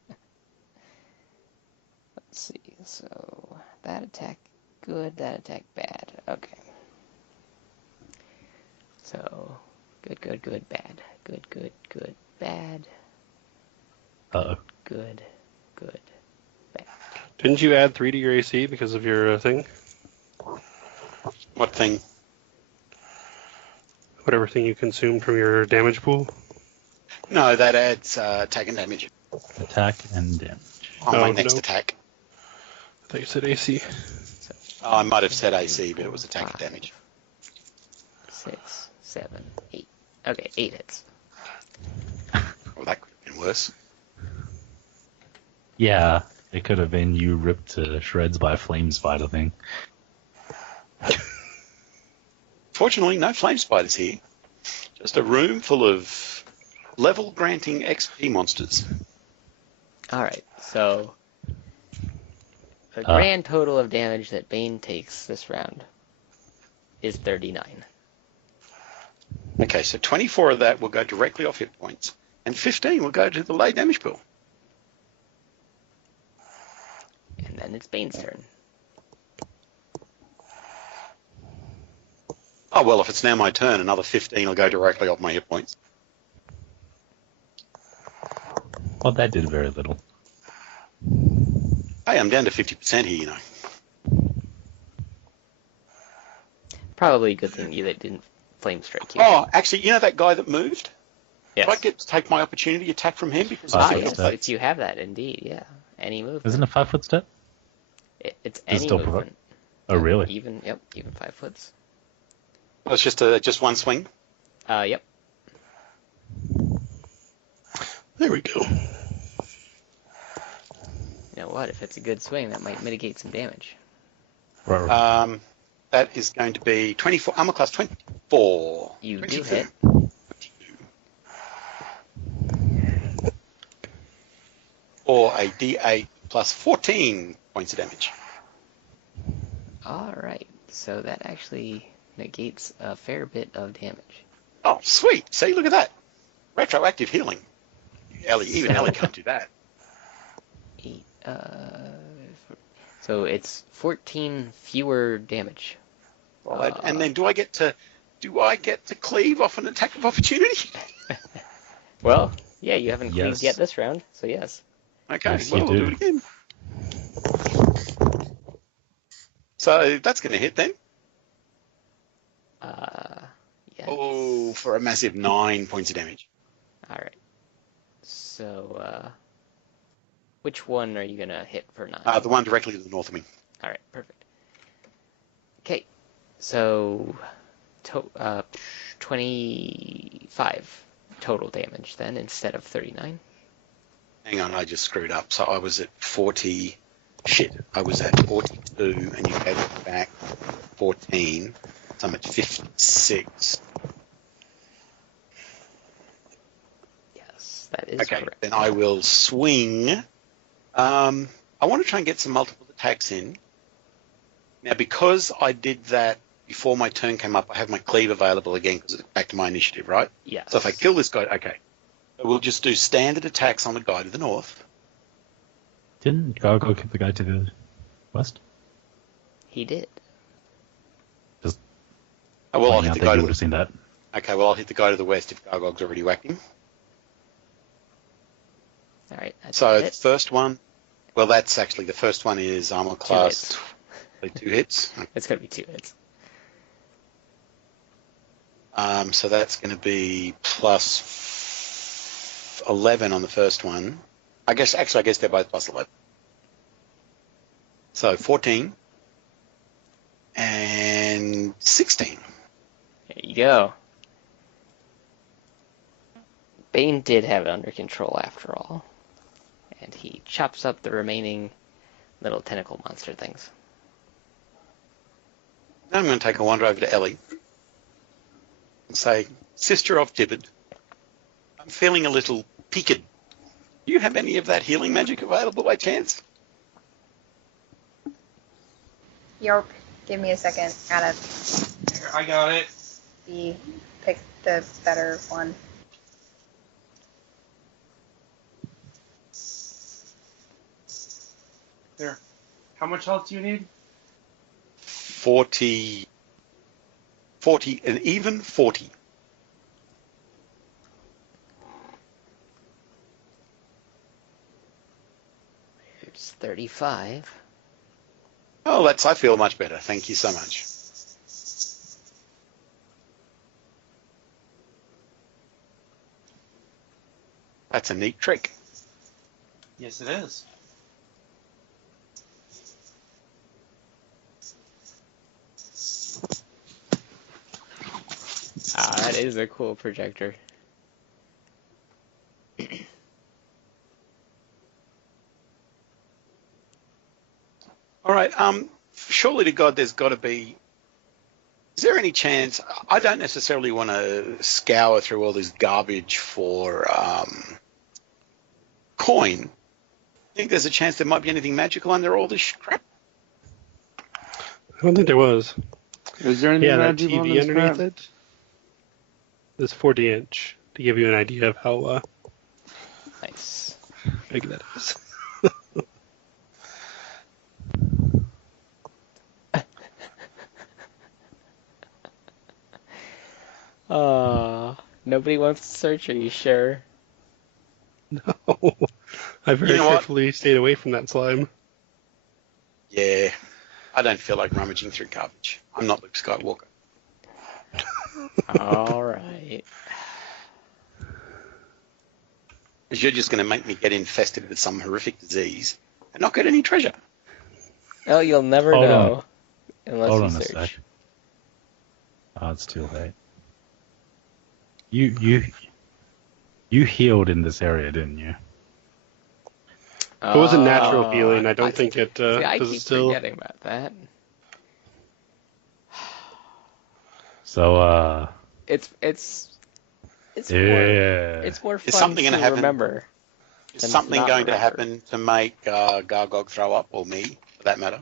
see. So, that attack good, that attack bad. Okay. So, good, bad. Good, bad. Uh-oh. Good, bad. Didn't you add 3 to your AC because of your thing? What thing? Whatever thing you consumed from your damage pool? No, that adds attack and damage. Attack and damage. On my Oh, next no. attack. I thought you said AC. So, Oh, I might have said AC, but it was attack and damage. 6, 7, 8. Okay, 8 hits. Well, that could have been worse. Yeah, it could have been you ripped to shreds by a flame spider thing. Fortunately, no flame spiders here. Just a room full of level-granting XP monsters. Alright, so the grand total of damage that Bane takes this round is 39. Okay, so 24 of that will go directly off hit points, and 15 will go to the lay damage pool. And then it's Bane's turn. Oh, well, if it's now my turn, another 15 will go directly off my hit points. Well, that did very little. Hey, I'm down to 50% here, you know. Probably a good thing that didn't flame strike you. Oh, actually, you know that guy that moved? yes. Do I get to take my opportunity attack from him? Because Ah, Five yes, steps. if you have that, indeed, yeah. Any movement. Isn't it 5-foot step? It's Does it any still movement. Oh, really? Even 5 foots. it's just one swing. Yep. There we go. You know what? If it's a good swing, that might mitigate some damage. Right. That is going to be 24, armor class 24. You 22. do hit. 22. Or a D8 plus 14 points of damage. All right. So that actually negates a fair bit of damage. Oh, sweet. See, look at that. Retroactive healing. Even Ellie can't do that. 8. So it's 14 fewer damage. Right. And then do I get to cleave off an attack of opportunity? Well, yeah, you haven't Yes. cleaved yet this round, so yes. Okay, Yes, well, you we'll do. do it again. So that's going to hit then. Yes. Oh, for a massive 9 points of damage. All right. So, which one are you gonna hit for 9? The one directly to the north of me. All right, perfect. Okay, so 25 total damage then instead of 39. Hang on, I just screwed up. So I was at 40. Shit, I was at 42, and you gave it back 14. So I'm at 56. Yes, that is Okay, correct. then I will swing. I want to try and get some multiple attacks in. Now, because I did that before my turn came up, I have my cleave available again because it's back to my initiative, right? Yes. So if I kill this guy, okay. So we'll just do standard attacks on the guy to the north. Didn't Gargo kill the guy to the west? He did. Just Oh, well, I'll pointing hit out the that guy you to would have seen that. Okay, well, I'll hit the guy to the west if Gargog's already whacked him. All right. That's So the it. first one, well, that's actually, the first one is armor class. 2 hits. It's gonna be 2 hits. So that's going to be plus 11 on the first one. I guess they're both plus 11. So 14 and 16. There you go. Bane did have it under control after all. And he chops up the remaining little tentacle monster things. Now I'm going to take a wander over to Ellie and say, Sister of Tibbard, I'm feeling a little peaked. Do you have any of that healing magic available by chance? Yarp, give me a second. Gotta I got it. pick the better one. There. How much health do you need? 40, an even 40. It's 35. Oh, I feel much better. Thank you so much. That's a neat trick. Yes, it is. Ah, that is a cool projector. All right. Surely to God, there's got to be. Is there any chance? I don't necessarily want to scour through all this garbage for coin. I think there's a chance there might be anything magical under all this crap. I don't think there was. Is there anything Yeah, that magical on TV this underneath map? it. This 40-inch to give you an idea of how Nice. big that is. Nobody wants to search, are you sure? No, I very You know what? carefully stayed away from that slime. Yeah, I don't feel like rummaging through garbage. I'm not Luke Skywalker. All right. Because you're just going to make me get infested with some horrific disease and not get any treasure. Well, you'll never Hold know on. unless Hold you on a search. sec. Oh, it's too late. You healed in this area, didn't you? If it wasn't natural Oh, healing, I don't think it See, I does it keep still. forgetting about that. So, It's yeah. more Is fun something to going to happen? remember. Is Then something not going to remember. happen to make Gargog throw up, or me, for that matter?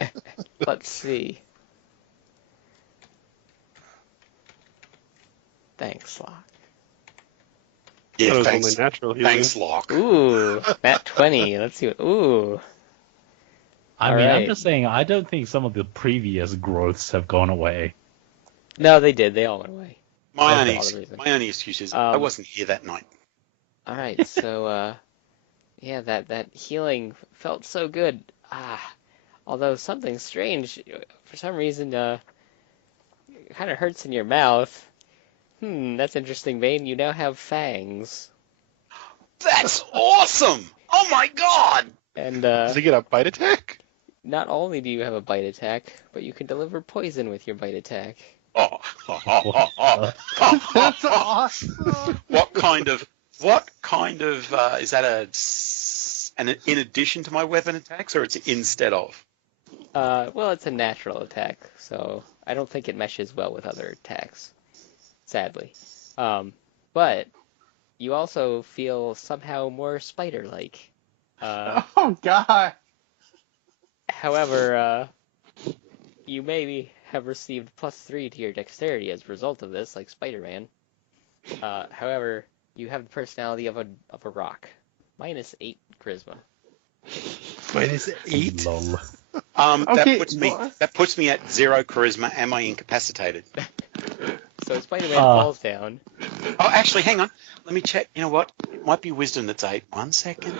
Let's see. Thanks, Locke. I thought Yeah, it was thanks. only natural healing. Thanks, Locke. Ooh, nat 20. Let's see what. Ooh. I All mean, I'm right. just saying, I don't think some of the previous growths have gone away. No, they did. They all went away. My Okay. only, All the reason. my only excuse is I wasn't here that night. All right. So, yeah, that healing felt so good. Although something strange, for some reason, it kind of hurts in your mouth. That's interesting, Bane. You now have fangs. That's awesome! Oh my god! And Does he get a bite attack? not only do you have a bite attack, but you can deliver poison with your bite attack. Oh, That's awesome. What kind of is that in addition to my weapon attacks, or it's instead of? Well, it's a natural attack, so I don't think it meshes well with other attacks, sadly. But you also feel somehow more spider-like. Oh god. However, you maybe have received +3 to your dexterity as a result of this, like Spider-Man. However, you have the personality of a rock. -8 charisma. -8? Lol. Okay, that puts me at 0 charisma. Am I incapacitated? So Spider-Man falls down. Oh, actually, hang on. Let me check. You know what? It might be wisdom that's 8. 1 second.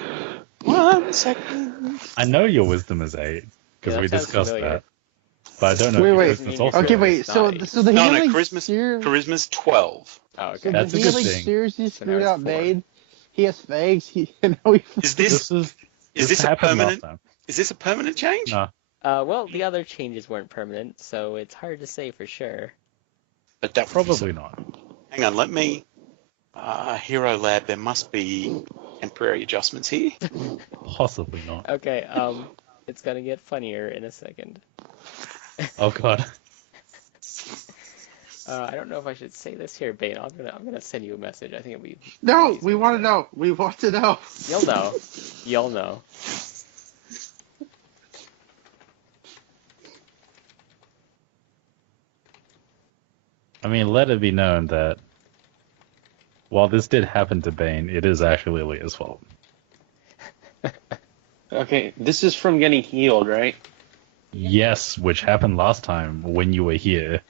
1 second. I know your wisdom is 8 because Yeah, we that sounds discussed familiar. that. But I don't know Wait, if wait. your wisdom's also Okay, It's wait. So not. the No, healing charisma's 12. Oh, okay. So That's the a good healing thing. seriously So now screwed it's out 4. Bane. He has fangs. Now he. Is This this a happened permanent? last time. Is this a permanent change? No. Well, the other changes weren't permanent, so it's hard to say for sure. But that Probably not. Hang on, let me. Hero Lab. There must be temporary adjustments here. Possibly not. Okay, it's gonna get funnier in a second. Oh god. I don't know if I should say this here, Bane. I'm gonna send you a message. I think it'll be. No, easier we want to say. know. We want to know. You'll know. You'll know. I mean, let it be known that while this did happen to Bane, it is actually Leah's fault. Okay, this is from getting healed, right? Yes, which happened last time when you were here.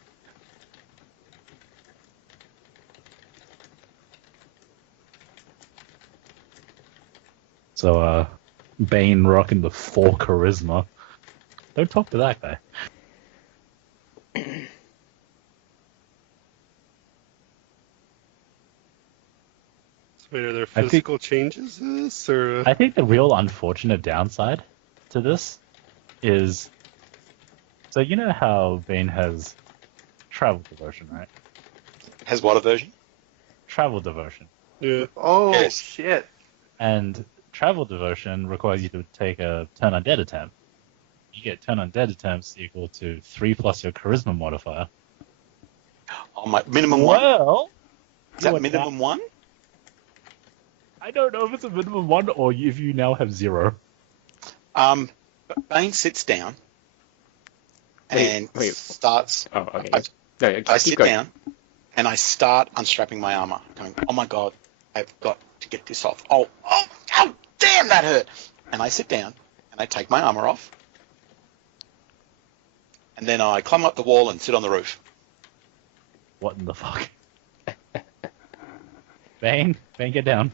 So, Bane rocking the 4 charisma. Don't talk to that guy. Wait, are there physical changes to this, or? I think the real unfortunate downside to this is, so you know how Bane has travel devotion, right? Has what aversion? Travel devotion. Yeah. Oh Yes. shit! And travel devotion requires you to take a turn undead attempt. You get turn undead attempts equal to 3 plus your charisma modifier. Oh, my minimum 1. Well, Is that you're minimum 1? I don't know if it's a minimum 1 or if you now have 0. Bane sits down and wait. starts. Oh, okay. I- No, I keep sit going. down and I start unstrapping my armor, going, "Oh my god, I've got to get this off. Oh, damn, that hurt!" And I sit down and I take my armor off, and then I climb up the wall and sit on the roof. What in the fuck? Bane, get down.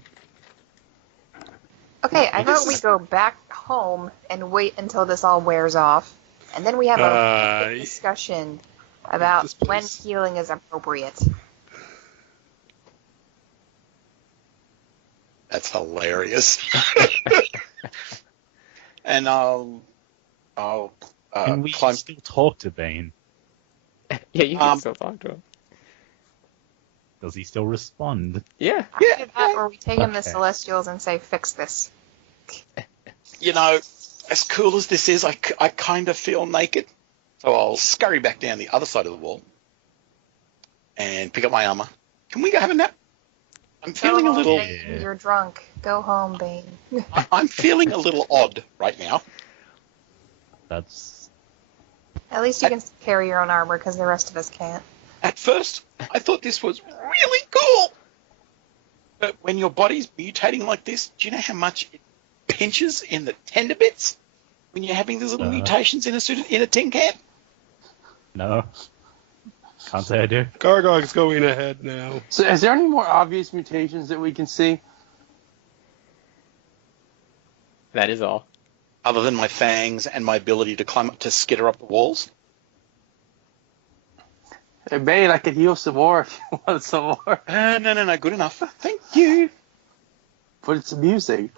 Okay, I vote we go back home and wait until this all wears off, and then we have a big discussion about this when place. healing is appropriate. That's hilarious. And I'll Can we climb. still talk to Bane? Yeah, you can still talk to him. Does he still respond? Yeah. Yeah, That, or we take in the Okay. Celestials and say, fix this. you know, as cool as this is, I kind of feel naked. So I'll scurry back down the other side of the wall and pick up my armor. Can we go have a nap? I'm feeling Go a home, little. Bane. You're drunk. Go home, Bane. I'm feeling a little odd right now. That's At least you can carry your own armor, because the rest of us can't. At first, I thought this was really cool. But when your body's mutating like this, do you know how much it pinches in the tender bits when you're having these little mutations in a tin can? no. Can't say I do. Gargog's going ahead now. So, is there any more obvious mutations that we can see? That is all. Other than my fangs and my ability to climb up to skitter up the walls. Hey, Bane, I could heal some more if you want some more. No, good enough. Thank you. but it's amusing.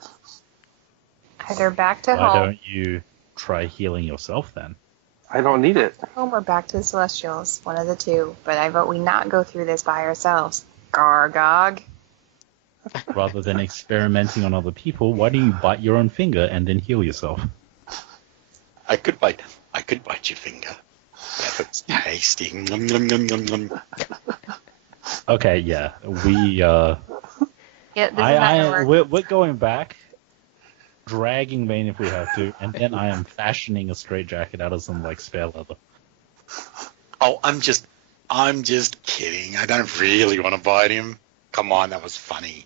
Either back to Why home, don't you try healing yourself then? I don't need it. home or back to the Celestials. One of the two. But I vote we not go through this by ourselves. Gargog. Rather than experimenting on other people, why don't you bite your own finger and then heal yourself? I could bite your finger. That looks tasty. Nom, nom, nom, nom, nom. Okay, yeah, Yeah, this is not gonna work. we're going back, dragging Vane if we have to, and then I am fashioning a straitjacket out of some like spare leather. Oh, I'm just kidding. I don't really want to bite him. Come on, that was funny.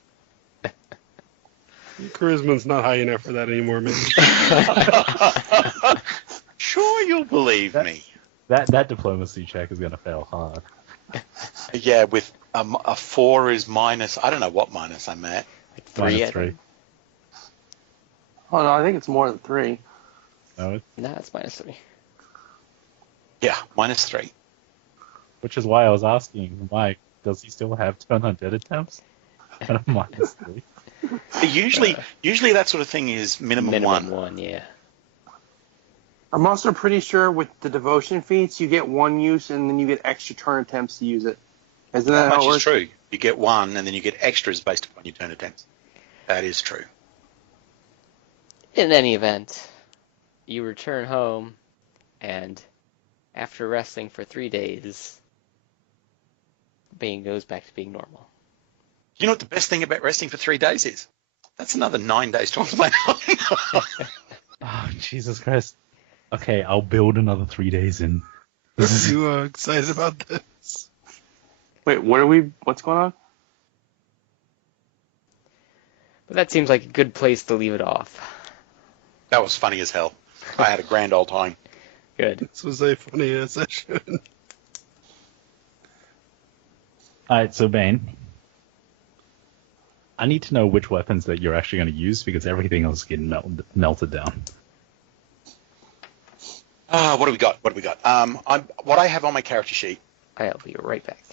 Charisma's not high enough for that anymore, man. Sure, you'll believe me. That diplomacy check is gonna fail hard. Yeah, with a 4 is minus. I don't know what minus I'm at. Like 3, Minus I 3. think. Oh no, I think it's more than 3. No, No, it's -3. Yeah, minus 3. which is why I was asking Mike, does he still have turn undead attempts? And I'm minus 3. Usually that sort of thing is minimum 1. 1, yeah. I'm also pretty sure with the devotion feats, you get 1 use and then you get extra turn attempts to use it. Isn't that That how much it is works? true. You get 1 and then you get extras based upon your turn attempts. That is true. In any event, you return home, and after resting for 3 days, Bane goes back to being normal. You know what the best thing about resting for 3 days is? That's another 9 days to play on. Oh, Jesus Christ. Okay, I'll build another 3 days in. Are you excited about this? Wait, what's going on? But that seems like a good place to leave it off. That was funny as hell. I had a grand old time. Good. This was a funny session. Alright, so Bane, I need to know which weapons that you're actually going to use because everything else is getting melted down. What do we got? What I have on my character sheet. I'll be right back.